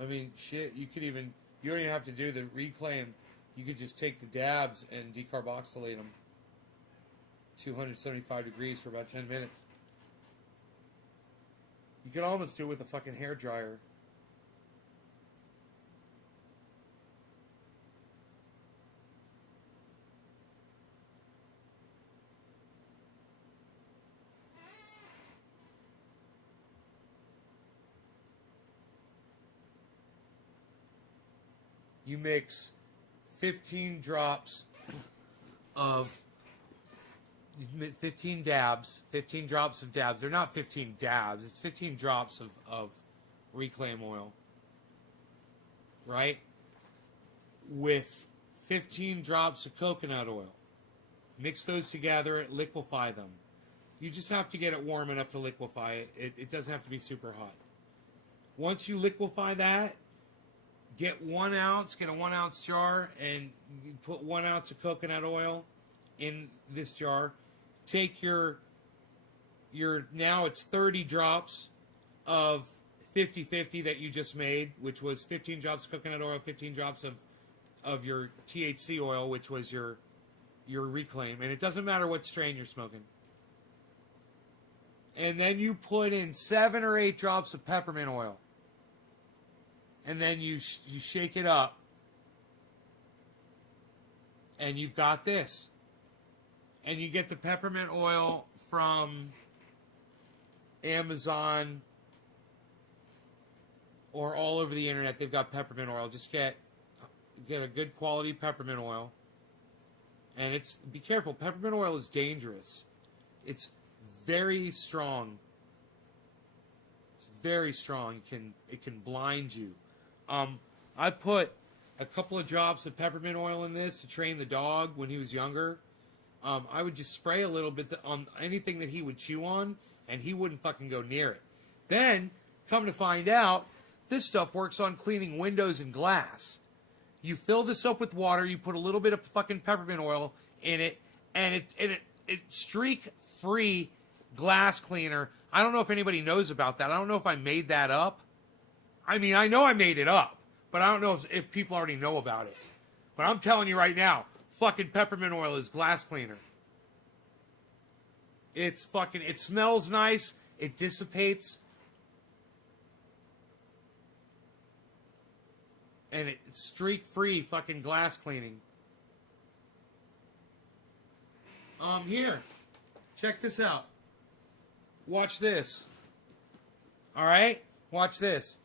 I mean, shit, you don't even have to do the reclaim. You could just take the dabs and decarboxylate them. 275 degrees for about 10 minutes. You could almost do it with a fucking hair dryer. You mix 15 drops of 15 dabs, 15 drops of dabs. They're not 15 dabs. It's 15 drops of reclaim oil, right? With 15 drops of coconut oil. Mix those together, liquefy them. You just have to get it warm enough to liquefy it. It doesn't have to be super hot. Once you liquefy that, get 1 ounce, get a 1 ounce jar, and put 1 ounce of coconut oil in this jar. Take your now it's 30 drops of 50-50 that you just made, which was 15 drops of coconut oil, 15 drops of your THC oil, which was your reclaim. And it doesn't matter what strain you're smoking. And then you put in 7 or 8 drops of peppermint oil. And then you shake it up. And you've got this. And you get the peppermint oil from Amazon or all over the internet. They've got peppermint oil. Just get a good quality peppermint oil. And be careful. Peppermint oil is dangerous. It's very strong. It's very strong. It can blind you. I put a couple of drops of peppermint oil in this to train the dog when he was younger. I would just spray a little bit on anything that he would chew on, and he wouldn't fucking go near it. Then, come to find out, this stuff works on cleaning windows and glass. You fill this up with water, you put a little bit of fucking peppermint oil in it, and it streak-free glass cleaner. I don't know if anybody knows about that. I don't know if I made that up. I mean, I know I made it up, but I don't know if people already know about it. But I'm telling you right now, fucking peppermint oil is glass cleaner. It smells nice. It dissipates. And it's streak-free fucking glass cleaning. Here. Check this out. Watch this. Alright? Watch this.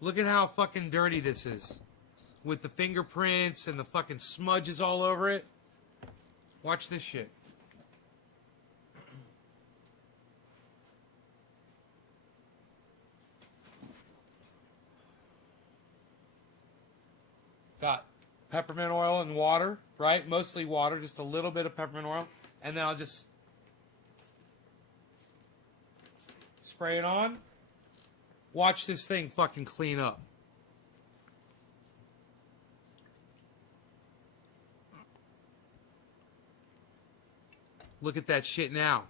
Look at how fucking dirty this is. With the fingerprints and the fucking smudges all over it. Watch this shit. Got peppermint oil and water, right? Mostly water, just a little bit of peppermint oil. And then I'll just spray it on. Watch this thing fucking clean up. Look at that shit now.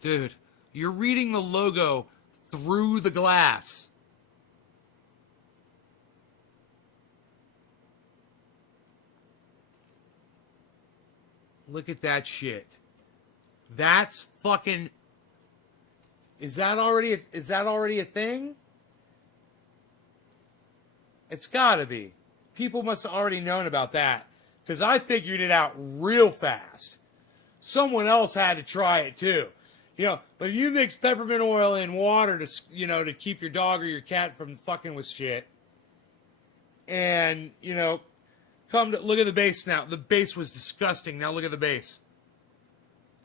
Dude, you're reading the logo through the glass. Look at that shit. That's fucking... Is that already a thing? It's got to be. People must have already known about that because I figured it out real fast. Someone else had to try it too. You know, but if you mix peppermint oil in water to, you know, to keep your dog or your cat from fucking with shit, and, you know, look at the base now. The base was disgusting. Now look at the base.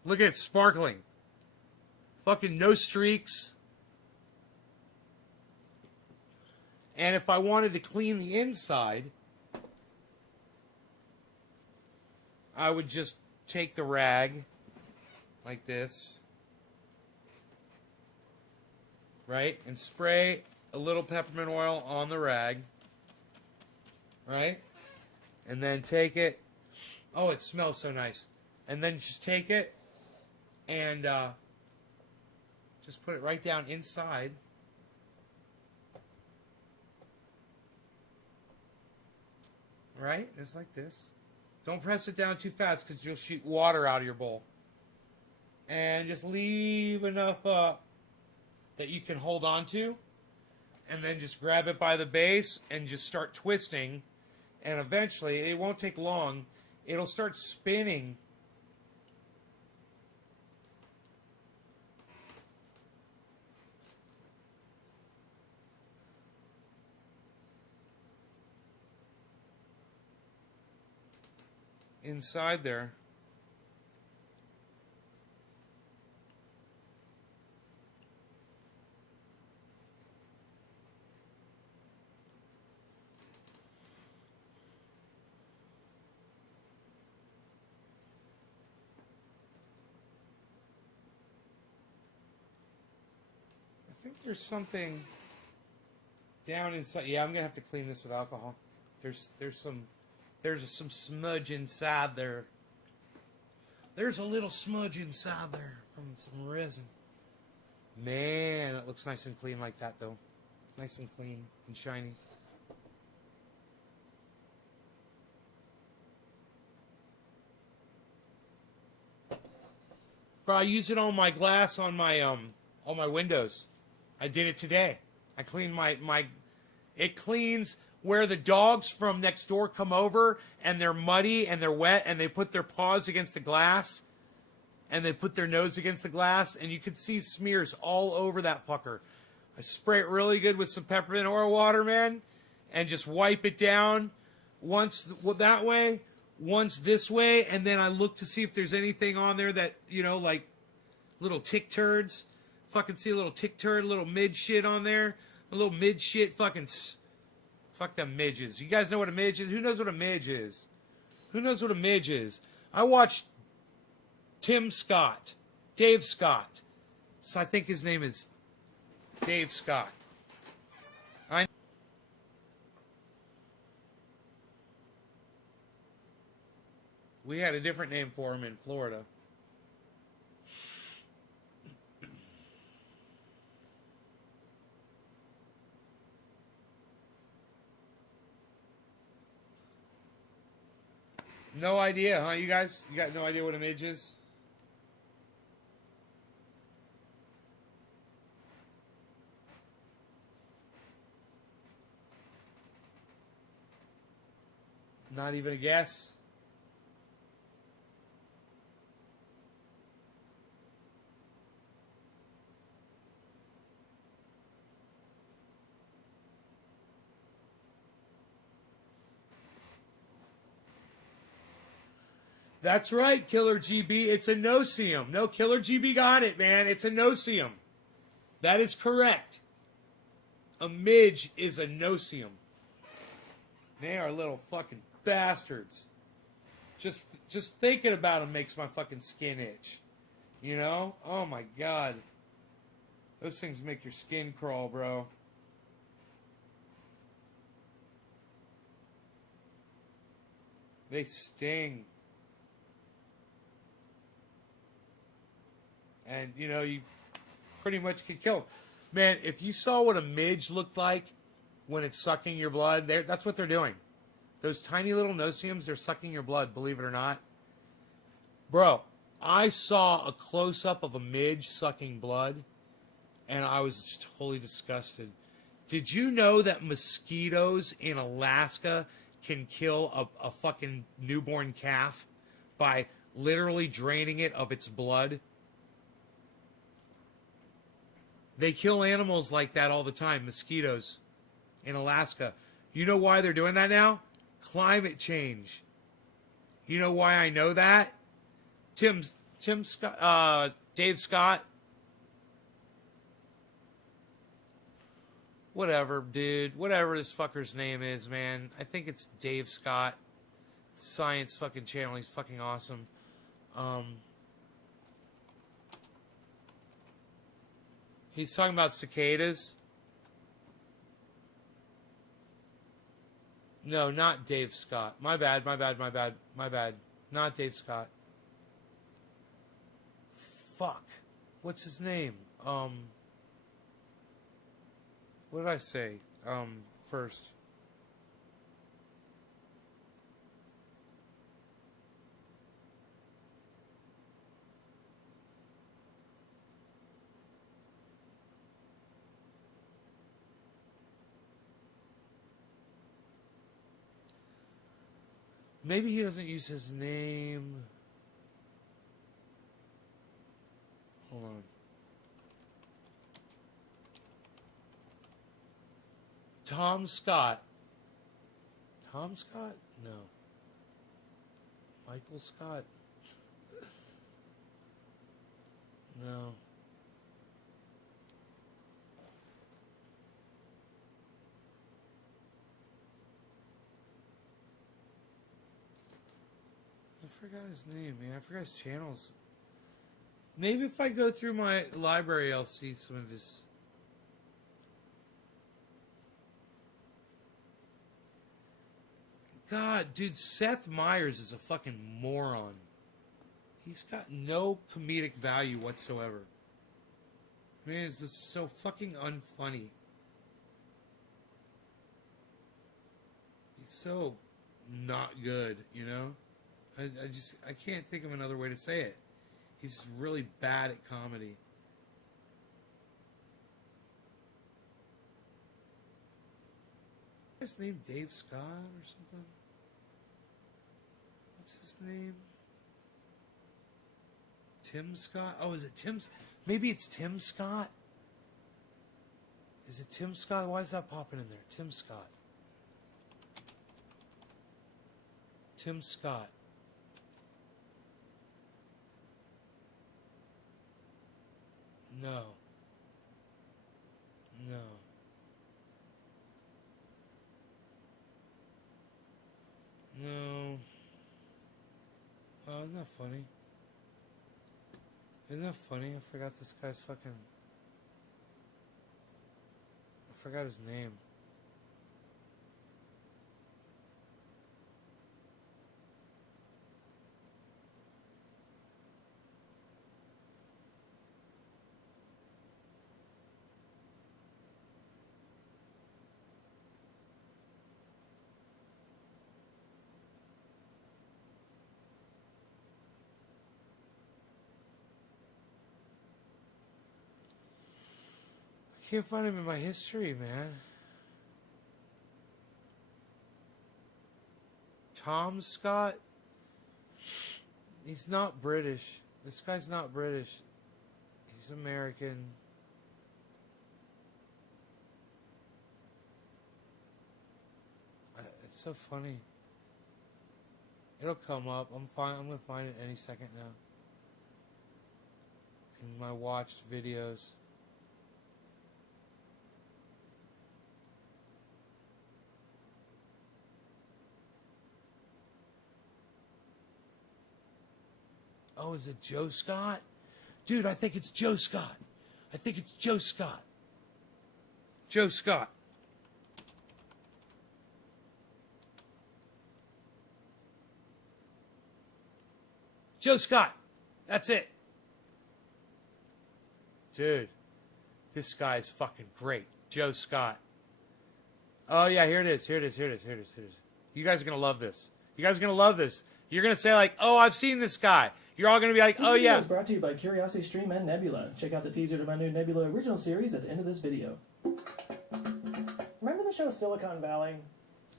Look at it sparkling. Fucking no streaks. And if I wanted to clean the inside, I would just take the rag like this, right? And spray a little peppermint oil on the rag, right? And then take it. Oh, it smells so nice. And then just take it and just put it right down inside. Right? Just like this. Don't press it down too fast because you'll shoot water out of your bowl. And just leave enough that you can hold on to. And then just grab it by the base and just start twisting. And eventually, it won't take long, it'll start spinning. Inside there. I think there's something down inside. Yeah, I'm gonna have to clean this with alcohol. There's some smudge inside there. There's a little smudge inside there from some resin. Man, it looks nice and clean like that, though. Nice and clean and shiny. But I use it on my glass on my windows. I did it today. I cleaned it cleans where the dogs from next door come over and they're muddy and they're wet and they put their paws against the glass and they put their nose against the glass and you could see smears all over that fucker. I spray it really good with some peppermint oil water, man, and just wipe it down once that way, once this way, and then I look to see if there's anything on there that, you know, like little tick turds. Fucking see a little tick turd, a little mid shit on there. A little mid shit fucking... Fuck them midges. You guys know what a midge is? Who knows what a midge is? Who knows what a midge is? I watched Dave Scott. So I think his name is Dave Scott. We had a different name for him in Florida. No idea, huh, you guys? You got no idea what a midge is? Not even a guess? That's right, Killer GB. It's a no-seum. No, Killer GB got it, man. It's a no-seum. That is correct. A midge is a no-seum. They are little fucking bastards. Just thinking about them makes my fucking skin itch. You know? Oh my god. Those things make your skin crawl, bro. They sting. And, you know, you pretty much can kill them. Man, if you saw what a midge looked like when it's sucking your blood, that's what they're doing. Those tiny little no-seums, they're sucking your blood, believe it or not. Bro, I saw a close-up of a midge sucking blood, and I was just totally disgusted. Did you know that mosquitoes in Alaska can kill a fucking newborn calf by literally draining it of its blood? They kill animals like that all the time, mosquitoes in Alaska. You know why they're doing that now? Climate change. You know why I know that? Tim Scott, Dave Scott. Whatever, dude. Whatever this fucker's name is, man. I think it's Dave Scott. Science fucking channel. He's fucking awesome. He's talking about cicadas. No, not Dave Scott. My bad. Not Dave Scott. Fuck. What's his name? What did I say? First. Maybe he doesn't use his name. Hold on. Tom Scott. Tom Scott? No. Michael Scott? No. I forgot his name, man. I forgot his channels. Maybe if I go through my library, I'll see some of his... God, dude, Seth Meyers is a fucking moron. He's got no comedic value whatsoever. Man, it's just so fucking unfunny. He's so not good, you know? I can't think of another way to say it. He's really bad at comedy. His name Dave Scott or something? What's his name? Tim Scott? Oh, is it Tim? Maybe it's Tim Scott? Is it Tim Scott? Why is that popping in there? Tim Scott. Tim Scott. No. No. No. Oh, isn't that funny? Isn't that funny? I forgot this guy's fucking... I forgot his name. Can't find him in my history, man. Tom Scott? He's not British. This guy's not British. He's American. It's so funny. It'll come up. I'm gonna find it any second now. In my watched videos. Oh, is it Joe Scott? Dude, I think it's Joe Scott. I think it's Joe Scott. Joe Scott. Joe Scott. That's it. Dude, this guy is fucking great. Joe Scott. Oh, yeah, here it is. Here it is. Here it is. Here it is. Here it is. You guys are going to love this. You guys are going to love this. You're going to say, like, oh, I've seen this guy. You're all going to be like, oh, yeah. This video is brought to you by Curiosity Stream and Nebula. Check out the teaser to my new Nebula original series at the end of this video. show Silicon Valley,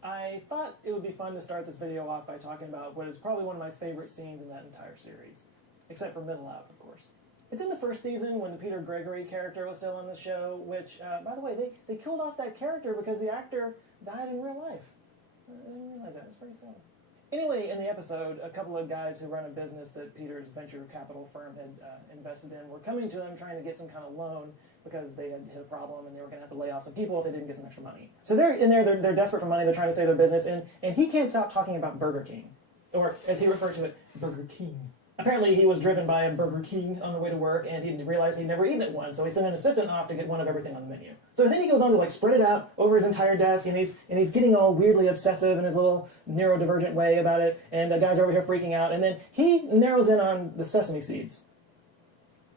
I thought it would be fun to start this video off by talking about what is probably one of my favorite scenes in that entire series. Except for middle out, of course. It's in the first season when the Peter Gregory character was still on the show, which, by the way, they killed off that character because the actor died in real life. I didn't realize that. It's pretty sad. Anyway, in the episode, a couple of guys who run a business that Peter's venture capital firm had invested in were coming to him trying to get some kind of loan because they had hit a problem and they were going to have to lay off some people if they didn't get some extra money. So they're in there, they're desperate for money, they're trying to save their business, and he can't stop talking about Burger King. Or, as he referred to it, Burger King. Apparently he was driven by a Burger King on the way to work, and he realized he'd never eaten at one, so he sent an assistant off to get one of everything on the menu. So then he goes on to spread it out over his entire desk, and he's getting all weirdly obsessive in his little neurodivergent way about it, and the guys are over here freaking out, and then he narrows in on the sesame seeds.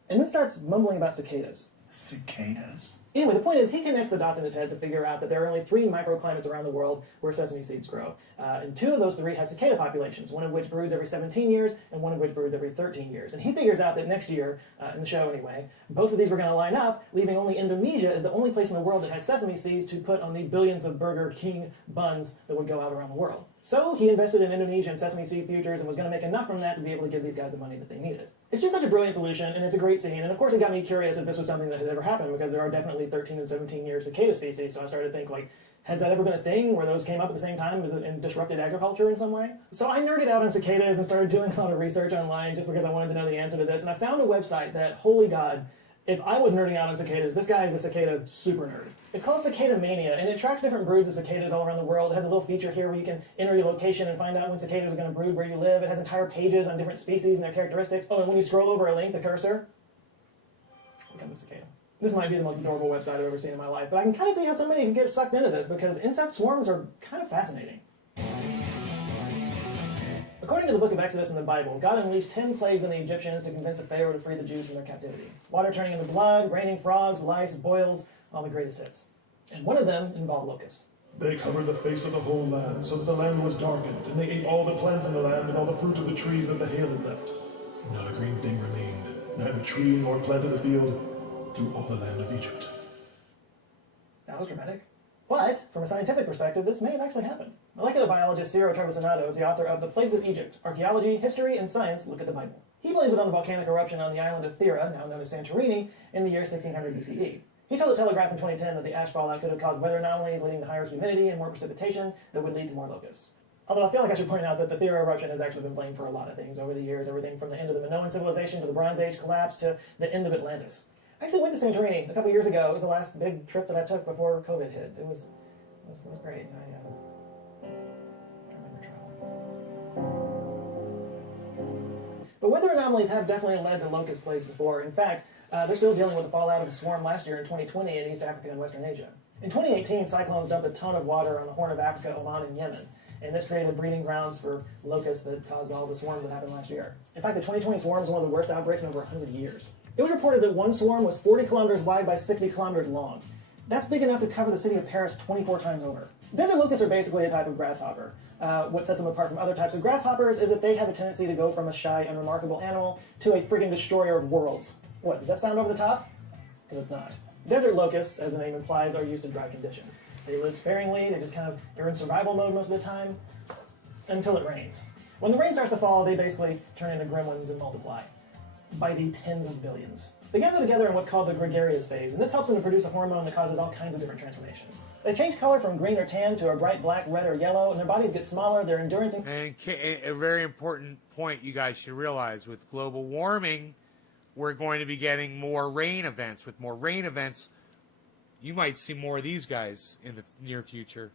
And then starts mumbling about cicadas. Cicadas? Anyway, the point is, he connects the dots in his head to figure out that there are only 3 microclimates around the world where sesame seeds grow. And 2 of those 3 have cicada populations, one of which broods every 17 years, and one of which broods every 13 years. And he figures out that next year, in the show anyway, both of these were going to line up, leaving only Indonesia as the only place in the world that has sesame seeds to put on the billions of Burger King buns that would go out around the world. So he invested in Indonesian sesame seed futures and was going to make enough from that to be able to give these guys the money that they needed. It's just such a brilliant solution, and it's a great scene, and of course it got me curious if this was something that had ever happened, because there are definitely 13 and 17-year cicada species, so I started to think, has that ever been a thing where those came up at the same time and disrupted agriculture in some way? So I nerded out on cicadas and started doing a lot of research online just because I wanted to know the answer to this, and I found a website that, holy God, if I was nerding out on cicadas, this guy is a cicada super nerd. It's called Cicada Mania, and it tracks different broods of cicadas all around the world. It has a little feature here where you can enter your location and find out when cicadas are going to brood where you live. It has entire pages on different species and their characteristics. Oh, and when you scroll over a link, the cursor, becomes a cicada. This might be the most adorable website I've ever seen in my life, but I can kind of see how somebody can get sucked into this because insect swarms are kind of fascinating. According to the book of Exodus in the Bible, God unleashed 10 plagues on the Egyptians to convince the Pharaoh to free the Jews from their captivity. Water turning into blood, raining frogs, lice, boils, all the greatest hits. And one of them involved locusts. They covered the face of the whole land, so that the land was darkened, and they ate all the plants in the land and all the fruit of the trees that the hail had left. Not a green thing remained, neither tree nor plant of the field, through all the land of Egypt. That was dramatic. But, from a scientific perspective, this may have actually happened. Molecular biologist Ciro Trevisanotto is the author of The Plagues of Egypt, Archaeology, History, and Science Look at the Bible. He blames it on the volcanic eruption on the island of Thera, now known as Santorini, in the year 1600 BCE. He told the Telegraph in 2010 that the ash fallout could have caused weather anomalies leading to higher humidity and more precipitation that would lead to more locusts. Although I feel like I should point out that the Thera eruption has actually been blamed for a lot of things over the years, everything from the end of the Minoan civilization to the Bronze Age collapse to the end of Atlantis. I actually went to Santorini a couple years ago. It was the last big trip that I took before COVID hit. It was great. I remember traveling. But weather anomalies have definitely led to locust plagues before. In fact, they're still dealing with the fallout of a swarm last year in 2020 in East Africa and Western Asia. In 2018, cyclones dumped a ton of water on the Horn of Africa, Oman, and Yemen. And this created breeding grounds for locusts that caused all the swarms that happened last year. In fact, the 2020 swarm was one of the worst outbreaks in over 100 years. It was reported that one swarm was 40 kilometers wide by 60 kilometers long. That's big enough to cover the city of Paris 24 times over. Desert locusts are basically a type of grasshopper. What sets them apart from other types of grasshoppers is that they have a tendency to go from a shy, unremarkable animal to a friggin' destroyer of worlds. What, does that sound over the top? Because it's not. Desert locusts, as the name implies, are used to dry conditions. They live sparingly, they're in survival mode most of the time, until it rains. When the rain starts to fall, they basically turn into gremlins and multiply by the tens of billions. They gather together in what's called the Gregarious Phase, and this helps them to produce a hormone that causes all kinds of different transformations. They change color from green or tan to a bright black, red, or yellow, and their bodies get smaller, their endurance... And a very important point you guys should realize, with global warming, we're going to be getting more rain events. With more rain events, you might see more of these guys in the near future.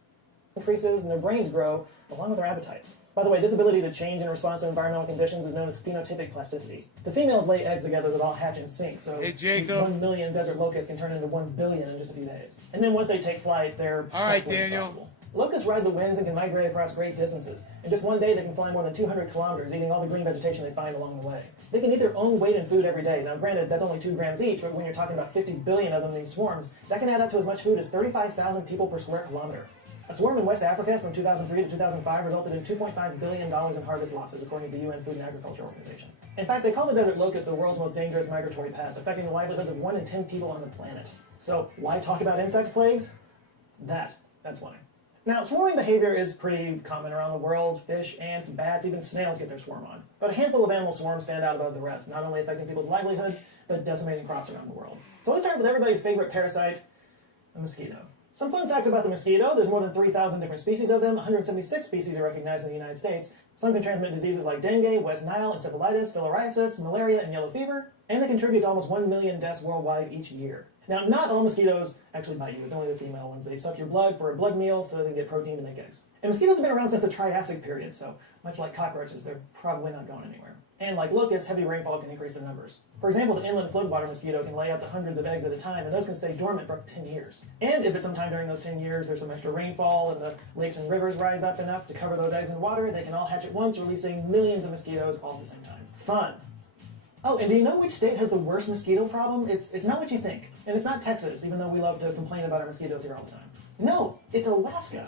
Increases, and their brains grow, along with their appetites. By the way, this ability to change in response to environmental conditions is known as phenotypic plasticity. The females lay eggs together that all hatch in sync, so hey, Jacob. 1 million desert locusts can turn into 1 billion in just a few days. And then once they take flight, they're... All right, Daniel. Unstoppable. Locusts ride the winds and can migrate across great distances. In just one day, they can fly more than 200 kilometers, eating all the green vegetation they find along the way. They can eat their own weight in food every day. Now, granted, that's only 2 grams each, but when you're talking about 50 billion of them in these swarms, that can add up to as much food as 35,000 people per square kilometer. A swarm in West Africa from 2003 to 2005 resulted in $2.5 billion in harvest losses, according to the UN Food and Agriculture Organization. In fact, they call the desert locust the world's most dangerous migratory pest, affecting the livelihoods of 1 in 10 people on the planet. So, why talk about insect plagues? That That's why. Now, swarming behavior is pretty common around the world. Fish, ants, bats, even snails get their swarm on. But a handful of animal swarms stand out above the rest, not only affecting people's livelihoods, but decimating crops around the world. So let's start with everybody's favorite parasite, the mosquito. Some fun facts about the mosquito. There's more than 3,000 different species of them. 176 species are recognized in the United States. Some can transmit diseases like dengue, West Nile, encephalitis, filariasis, malaria, and yellow fever. And they contribute to almost 1 million deaths worldwide each year. Now, not all mosquitoes actually bite you. It's only the female ones. They suck your blood for a blood meal so they can get protein to make eggs. And mosquitoes have been around since the Triassic period, so much like cockroaches, they're probably not going anywhere. And like locusts, heavy rainfall can increase their numbers. For example, the inland floodwater mosquito can lay up to hundreds of eggs at a time, and those can stay dormant for up to 10 years. And if at some time during those 10 years there's some extra rainfall and the lakes and rivers rise up enough to cover those eggs in water, they can all hatch at once, releasing millions of mosquitoes all at the same time. Fun! Oh, and do you know which state has the worst mosquito problem? It's not what you think. And it's not Texas, even though we love to complain about our mosquitoes here all the time. No, it's Alaska.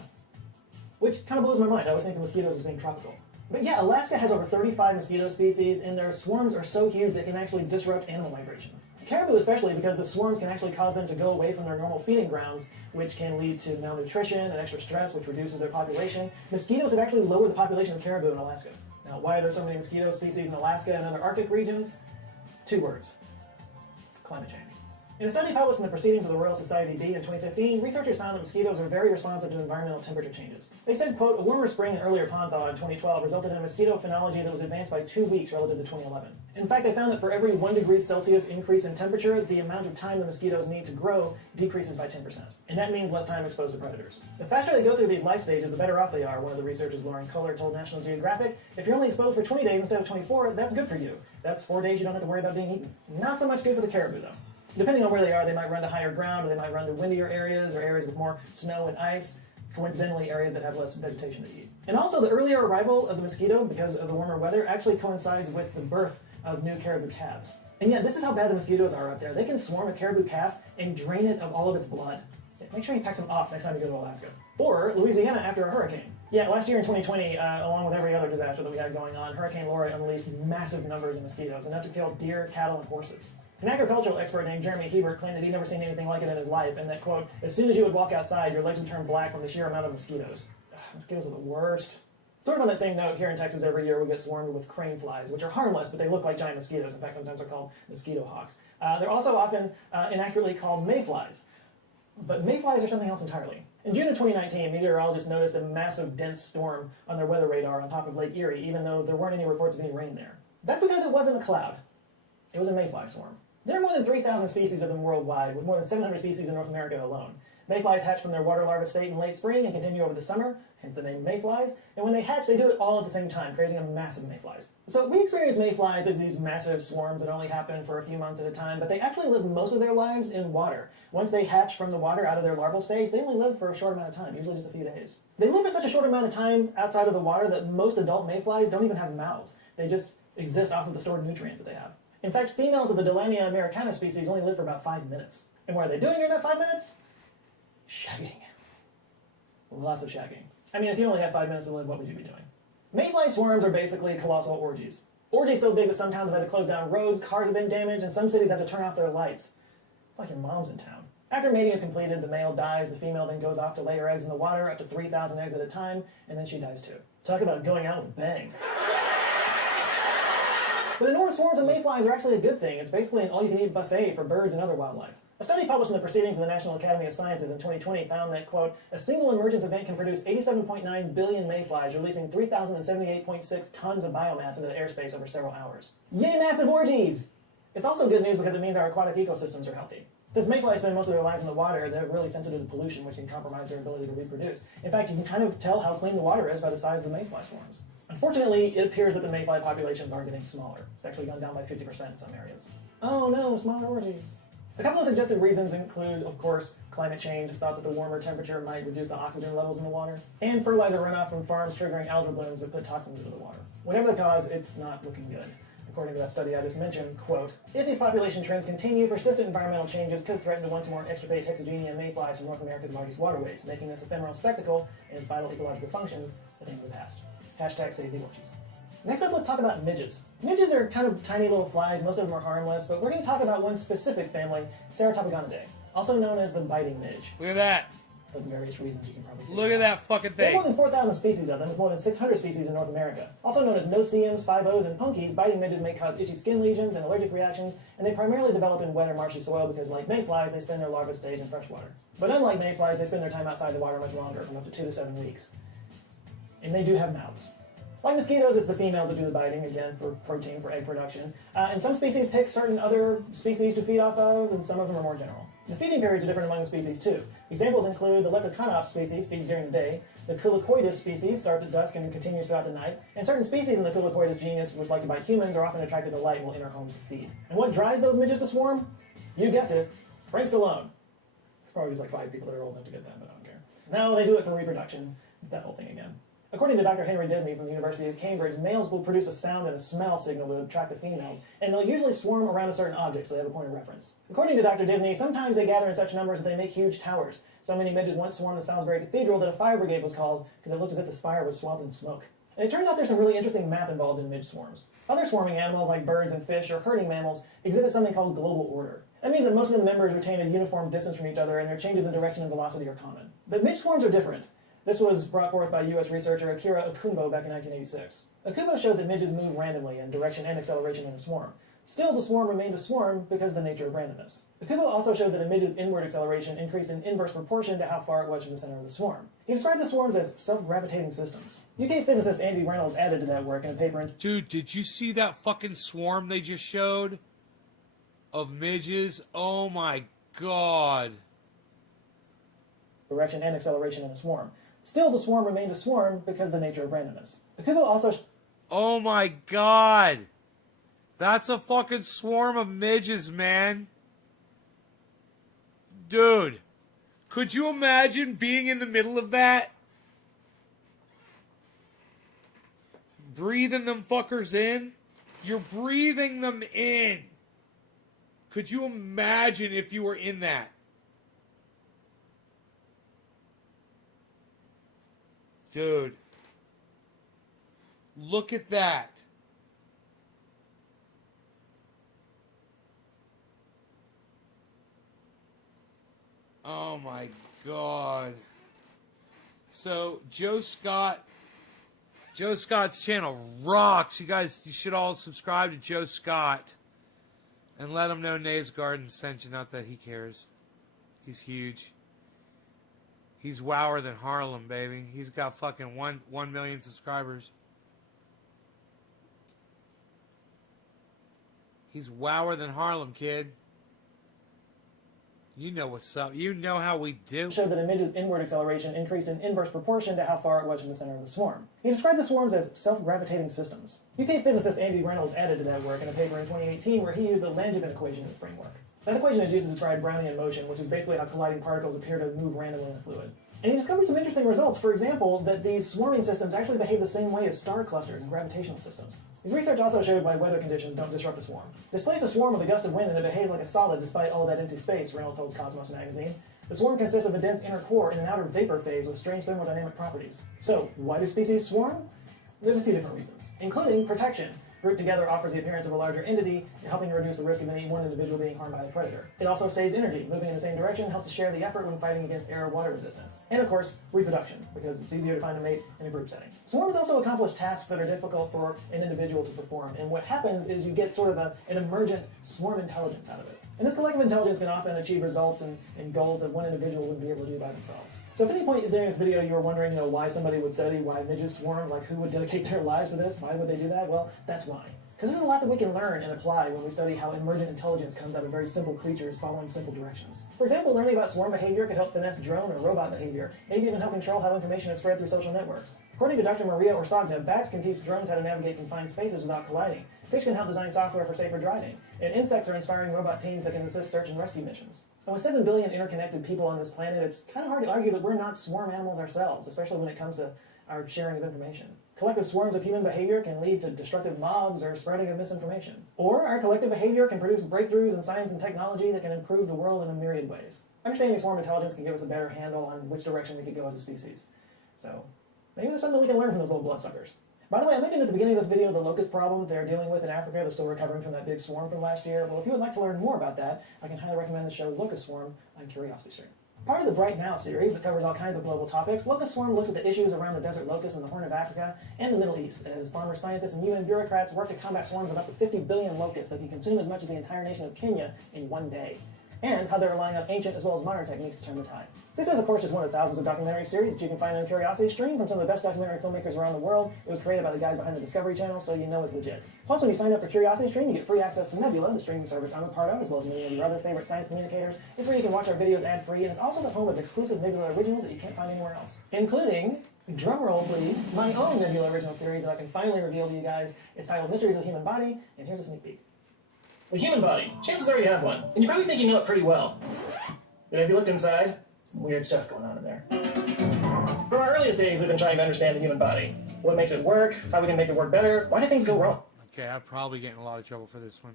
Which kind of blows my mind. I always think of mosquitoes as being tropical. But yeah, Alaska has over 35 mosquito species, and their swarms are so huge they can actually disrupt animal migrations. Caribou especially, because the swarms can actually cause them to go away from their normal feeding grounds, which can lead to malnutrition and extra stress, which reduces their population. Mosquitoes have actually lowered the population of caribou in Alaska. Now, why are there so many mosquito species in Alaska and other Arctic regions? 2 words. Climate change. In a study published in the Proceedings of the Royal Society B in 2015, researchers found that mosquitoes are very responsive to environmental temperature changes. They said, quote, a warmer spring and earlier pond thaw in 2012 resulted in a mosquito phenology that was advanced by 2 weeks relative to 2011. In fact, they found that for every 1 degree Celsius increase in temperature, the amount of time the mosquitoes need to grow decreases by 10%. And that means less time exposed to predators. The faster they go through these life stages, the better off they are, one of the researchers, Lauren Kohler, told National Geographic. If you're only exposed for 20 days instead of 24, that's good for you. That's 4 days you don't have to worry about being eaten. Not so much good for the caribou, though. Depending on where they are, they might run to higher ground, or they might run to windier areas, or areas with more snow and ice, coincidentally areas that have less vegetation to eat. And also, the earlier arrival of the mosquito, because of the warmer weather, actually coincides with the birth of new caribou calves. And yeah, this is how bad the mosquitoes are out there. They can swarm a caribou calf and drain it of all of its blood. Make sure you pack some off next time you go to Alaska. Or Louisiana after a hurricane. Yeah, last year in 2020, along with every other disaster that we had going on, Hurricane Laura unleashed massive numbers of mosquitoes, enough to kill deer, cattle, and horses. An agricultural expert named Jeremy Hebert claimed that he'd never seen anything like it in his life, and that, quote, as soon as you would walk outside, your legs would turn black from the sheer amount of mosquitoes. Ugh, mosquitoes are the worst. Sort of on that same note, here in Texas every year we get swarmed with crane flies, which are harmless, but they look like giant mosquitoes. In fact, sometimes they're called mosquito hawks. They're also often inaccurately called mayflies. But mayflies are something else entirely. In June of 2019, meteorologists noticed a massive dense storm on their weather radar on top of Lake Erie, even though there weren't any reports of any rain there. That's because it wasn't a cloud. It was a mayfly swarm. There are more than 3,000 species of them worldwide, with more than 700 species in North America alone. Mayflies hatch from their water larva state in late spring and continue over the summer, hence the name mayflies. And when they hatch, they do it all at the same time, creating a mass of mayflies. So we experience mayflies as these massive swarms that only happen for a few months at a time, but they actually live most of their lives in water. Once they hatch from the water out of their larval stage, they only live for a short amount of time, usually just a few days. They live for such a short amount of time outside of the water that most adult mayflies don't even have mouths. They just exist off of the stored nutrients that they have. In fact, females of the Delania americana species only live for about 5 minutes. And what are they doing during that 5 minutes? Shagging. Lots of shagging. I mean, if you only had 5 minutes to live, what would you be doing? Mayfly swarms are basically colossal orgies. Orgies so big that some towns have had to close down roads, cars have been damaged, and some cities had to turn off their lights. It's like your mom's in town. After mating is completed, the male dies, the female then goes off to lay her eggs in the water, up to 3,000 eggs at a time, and then she dies too. Talk about going out with a bang. But enormous swarms of mayflies are actually a good thing. It's basically an all-you-can-eat buffet for birds and other wildlife. A study published in the Proceedings of the National Academy of Sciences in 2020 found that, quote, a single emergence event can produce 87.9 billion mayflies, releasing 3,078.6 tons of biomass into the airspace over several hours. Yay, massive orgies! It's also good news because it means our aquatic ecosystems are healthy. Since mayflies spend most of their lives in the water, they're really sensitive to pollution, which can compromise their ability to reproduce. In fact, you can kind of tell how clean the water is by the size of the mayfly swarms. Unfortunately, it appears that the mayfly populations are getting smaller. It's actually gone down by 50% in some areas. Oh no, smaller orgies. A couple of suggested reasons include, of course, climate change. It's thought that the warmer temperature might reduce the oxygen levels in the water, and fertilizer runoff from farms triggering algal blooms that put toxins into the water. Whatever the cause, it's not looking good. According to that study I just mentioned, quote, if these population trends continue, persistent environmental changes could threaten to once more extirpate Hexagenia mayflies from North America's largest waterways, making this ephemeral spectacle and its vital ecological functions a thing of the past. Hashtag save the orgies. Next up, let's talk about midges. Midges are kind of tiny little flies, most of them are harmless, but we're going to talk about one specific family, Ceratopogonidae, also known as the biting midge. Look at that. for various reasons you can probably figure Look at out. that fucking There are more thing. than 4,000 species of them, with more than 600 species in North America. Also known as no-see-ums, 5-Os, and punkies, biting midges may cause itchy skin lesions and allergic reactions, and they primarily develop in wet or marshy soil because, like mayflies, they spend their larva stage in fresh water. But unlike mayflies, they spend their time outside the water much longer, from up to 2 to 7 weeks. And they do have mouths. Like mosquitoes, it's the females that do the biting, again, for protein, for egg production. And some species pick certain other species to feed off of, and some of them are more general. The feeding periods are different among the species, too. Examples include the Leptoconops species feeds during the day, the Culicoidus species starts at dusk and continues throughout the night, and certain species in the Culicoidus genus, which like to bite humans, are often attracted to light and will enter homes to feed. And what drives those midges to swarm? You guessed it, Frank Stallone. There's probably just like 5 people that are old enough to get that, but I don't care. No, they do it for reproduction. It's that whole thing again. According to Dr. Henry Disney from the University of Cambridge, males will produce a sound and a smell signal to attract the females, and they'll usually swarm around a certain object so they have a point of reference. According to Dr. Disney, sometimes they gather in such numbers that they make huge towers. So many midges once swarmed the Salisbury Cathedral that a fire brigade was called because it looked as if the spire was swathed in smoke. And it turns out there's some really interesting math involved in midge swarms. Other swarming animals like birds and fish or herding mammals exhibit something called global order. That means that most of the members retain a uniform distance from each other and their changes in direction and velocity are common. But midge swarms are different. This was brought forth by U.S. researcher Akira Okumbo back in 1986. Okumbo showed that midges move randomly in direction and acceleration in a swarm. Still, the swarm remained a swarm because of the nature of randomness. Okumbo also showed that a midge's inward acceleration increased in inverse proportion to how far it was from the center of the swarm. He described the swarms as self-gravitating systems. UK physicist Andy Reynolds added to that work in a paper in... Dude, did you see that fucking swarm they just showed? Of midges? Oh my god. Direction and acceleration in a swarm. Still, the swarm remained a swarm because of the nature of randomness. Okumbo also... Oh my god. That's a fucking swarm of midges, man. Dude. Could you imagine being in the middle of that? Breathing them fuckers in? You're breathing them in. Could you imagine if you were in that? Dude. Look at that. Oh my god. So Joe Scott's channel rocks. You guys, you should all subscribe to Joe Scott and let him know Nays Garden sent you. Not that he cares. He's huge. He's wower than Harlem, baby. He's got fucking 1 million subscribers. He's wower than Harlem, kid. You know what's up. You know how we do. showed that a midge's inward acceleration increased in inverse proportion to how far it was from the center of the swarm. He described the swarms as self-gravitating systems. UK physicist Andy Reynolds added to that work in a paper in 2018 where he used the Langevin equation as a framework. That equation is used to describe Brownian motion, which is basically how colliding particles appear to move randomly in a fluid. And he discovered some interesting results. For example, that these swarming systems actually behave the same way as star clusters and gravitational systems. His research also showed why weather conditions don't disrupt a swarm. Displace a swarm with a gust of wind and it behaves like a solid despite all that empty space, Reynolds told Cosmos magazine. The swarm consists of a dense inner core and an outer vapor phase with strange thermodynamic properties. So, why do species swarm? There's a few different reasons, including protection. Grouped together offers the appearance of a larger entity, helping to reduce the risk of any one individual being harmed by a predator. It also saves energy. Moving in the same direction helps to share the effort when fighting against air or water resistance. And of course, reproduction, because it's easier to find a mate in a group setting. Swarms also accomplish tasks that are difficult for an individual to perform, and what happens is you get sort of an emergent swarm intelligence out of it. And this collective intelligence can often achieve results and goals that one individual wouldn't be able to do by themselves. So if at any point during this video you were wondering, why somebody would study why midges swarm, like who would dedicate their lives to this, why would they do that? Well, that's why. Because there's a lot that we can learn and apply when we study how emergent intelligence comes out of very simple creatures following simple directions. For example, learning about swarm behavior could help finesse drone or robot behavior, maybe even help control how information is spread through social networks. According to Dr. Maria Orsagna, bats can teach drones how to navigate confined spaces without colliding. Fish can help design software for safer driving. And insects are inspiring robot teams that can assist search and rescue missions. And with 7 billion interconnected people on this planet, it's kind of hard to argue that we're not swarm animals ourselves, especially when it comes to our sharing of information. Collective swarms of human behavior can lead to destructive mobs or spreading of misinformation. Or our collective behavior can produce breakthroughs in science and technology that can improve the world in a myriad ways. Understanding swarm intelligence can give us a better handle on which direction we could go as a species. So, maybe there's something we can learn from those little bloodsuckers. By the way, I mentioned at the beginning of this video the locust problem they're dealing with in Africa. They're still recovering from that big swarm from last year. Well, if you would like to learn more about that, I can highly recommend the show Locust Swarm on Curiosity Stream. Part of the Bright Now series that covers all kinds of global topics, Locust Swarm looks at the issues around the desert locust in the Horn of Africa and the Middle East, as farmers, scientists, and UN bureaucrats work to combat swarms of up to 50 billion locusts that can consume as much as the entire nation of Kenya in one day, and how they're relying on ancient as well as modern techniques to turn the tide. This is, of course, just one of thousands of documentary series that you can find on Curiosity Stream from some of the best documentary filmmakers around the world. It was created by the guys behind the Discovery Channel, so you know it's legit. Plus, when you sign up for Curiosity Stream, you get free access to Nebula, the streaming service I'm a part of, as well as many of your other favorite science communicators. It's where you can watch our videos ad-free, and it's also the home of exclusive Nebula originals that you can't find anywhere else, including, drumroll please, my own Nebula original series that I can finally reveal to you guys. It's titled Mysteries of the Human Body, and here's a sneak peek. The human body. Chances are you have one, and you probably think you know it pretty well. But have you looked inside? Some weird stuff going on in there. From our earliest days, we've been trying to understand the human body. What makes it work, how we can make it work better, why do things go wrong? Okay, I'm probably getting a lot of trouble for this one.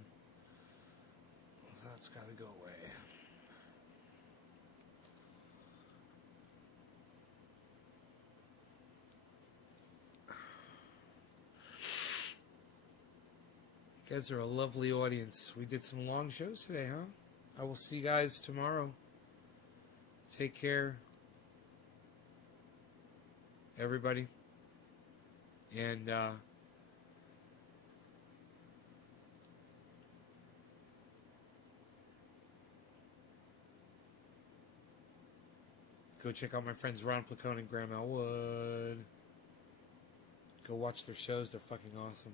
That's got to go away. You guys are a lovely audience. We did some long shows today, huh? I will see you guys tomorrow. Take care, everybody. And go check out my friends Ron Placone and Graham Elwood. Go watch their shows. They're fucking awesome.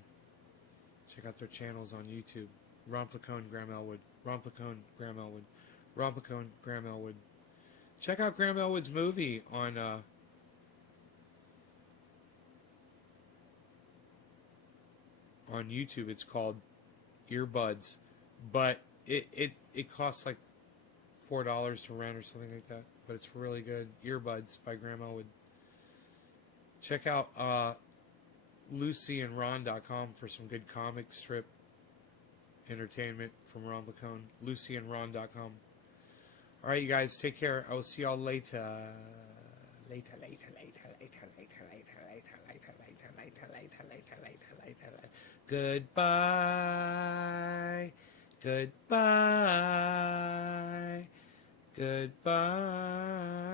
Check out their channels on YouTube. Ron Placone, Graham Elwood. Ron Placone, Graham Elwood. Ron Placone, Graham Elwood. Check out Graham Elwood's movie on YouTube. It's called Earbuds, but it costs like $4 to rent or something like that. But it's really good. Earbuds by Graham Elwood. Check out LucyandRon.com for some good comic strip entertainment from Ron Placone. LucyandRon.com. All right, you guys, take care. I will see y'all later. Goodbye. Goodbye. Goodbye.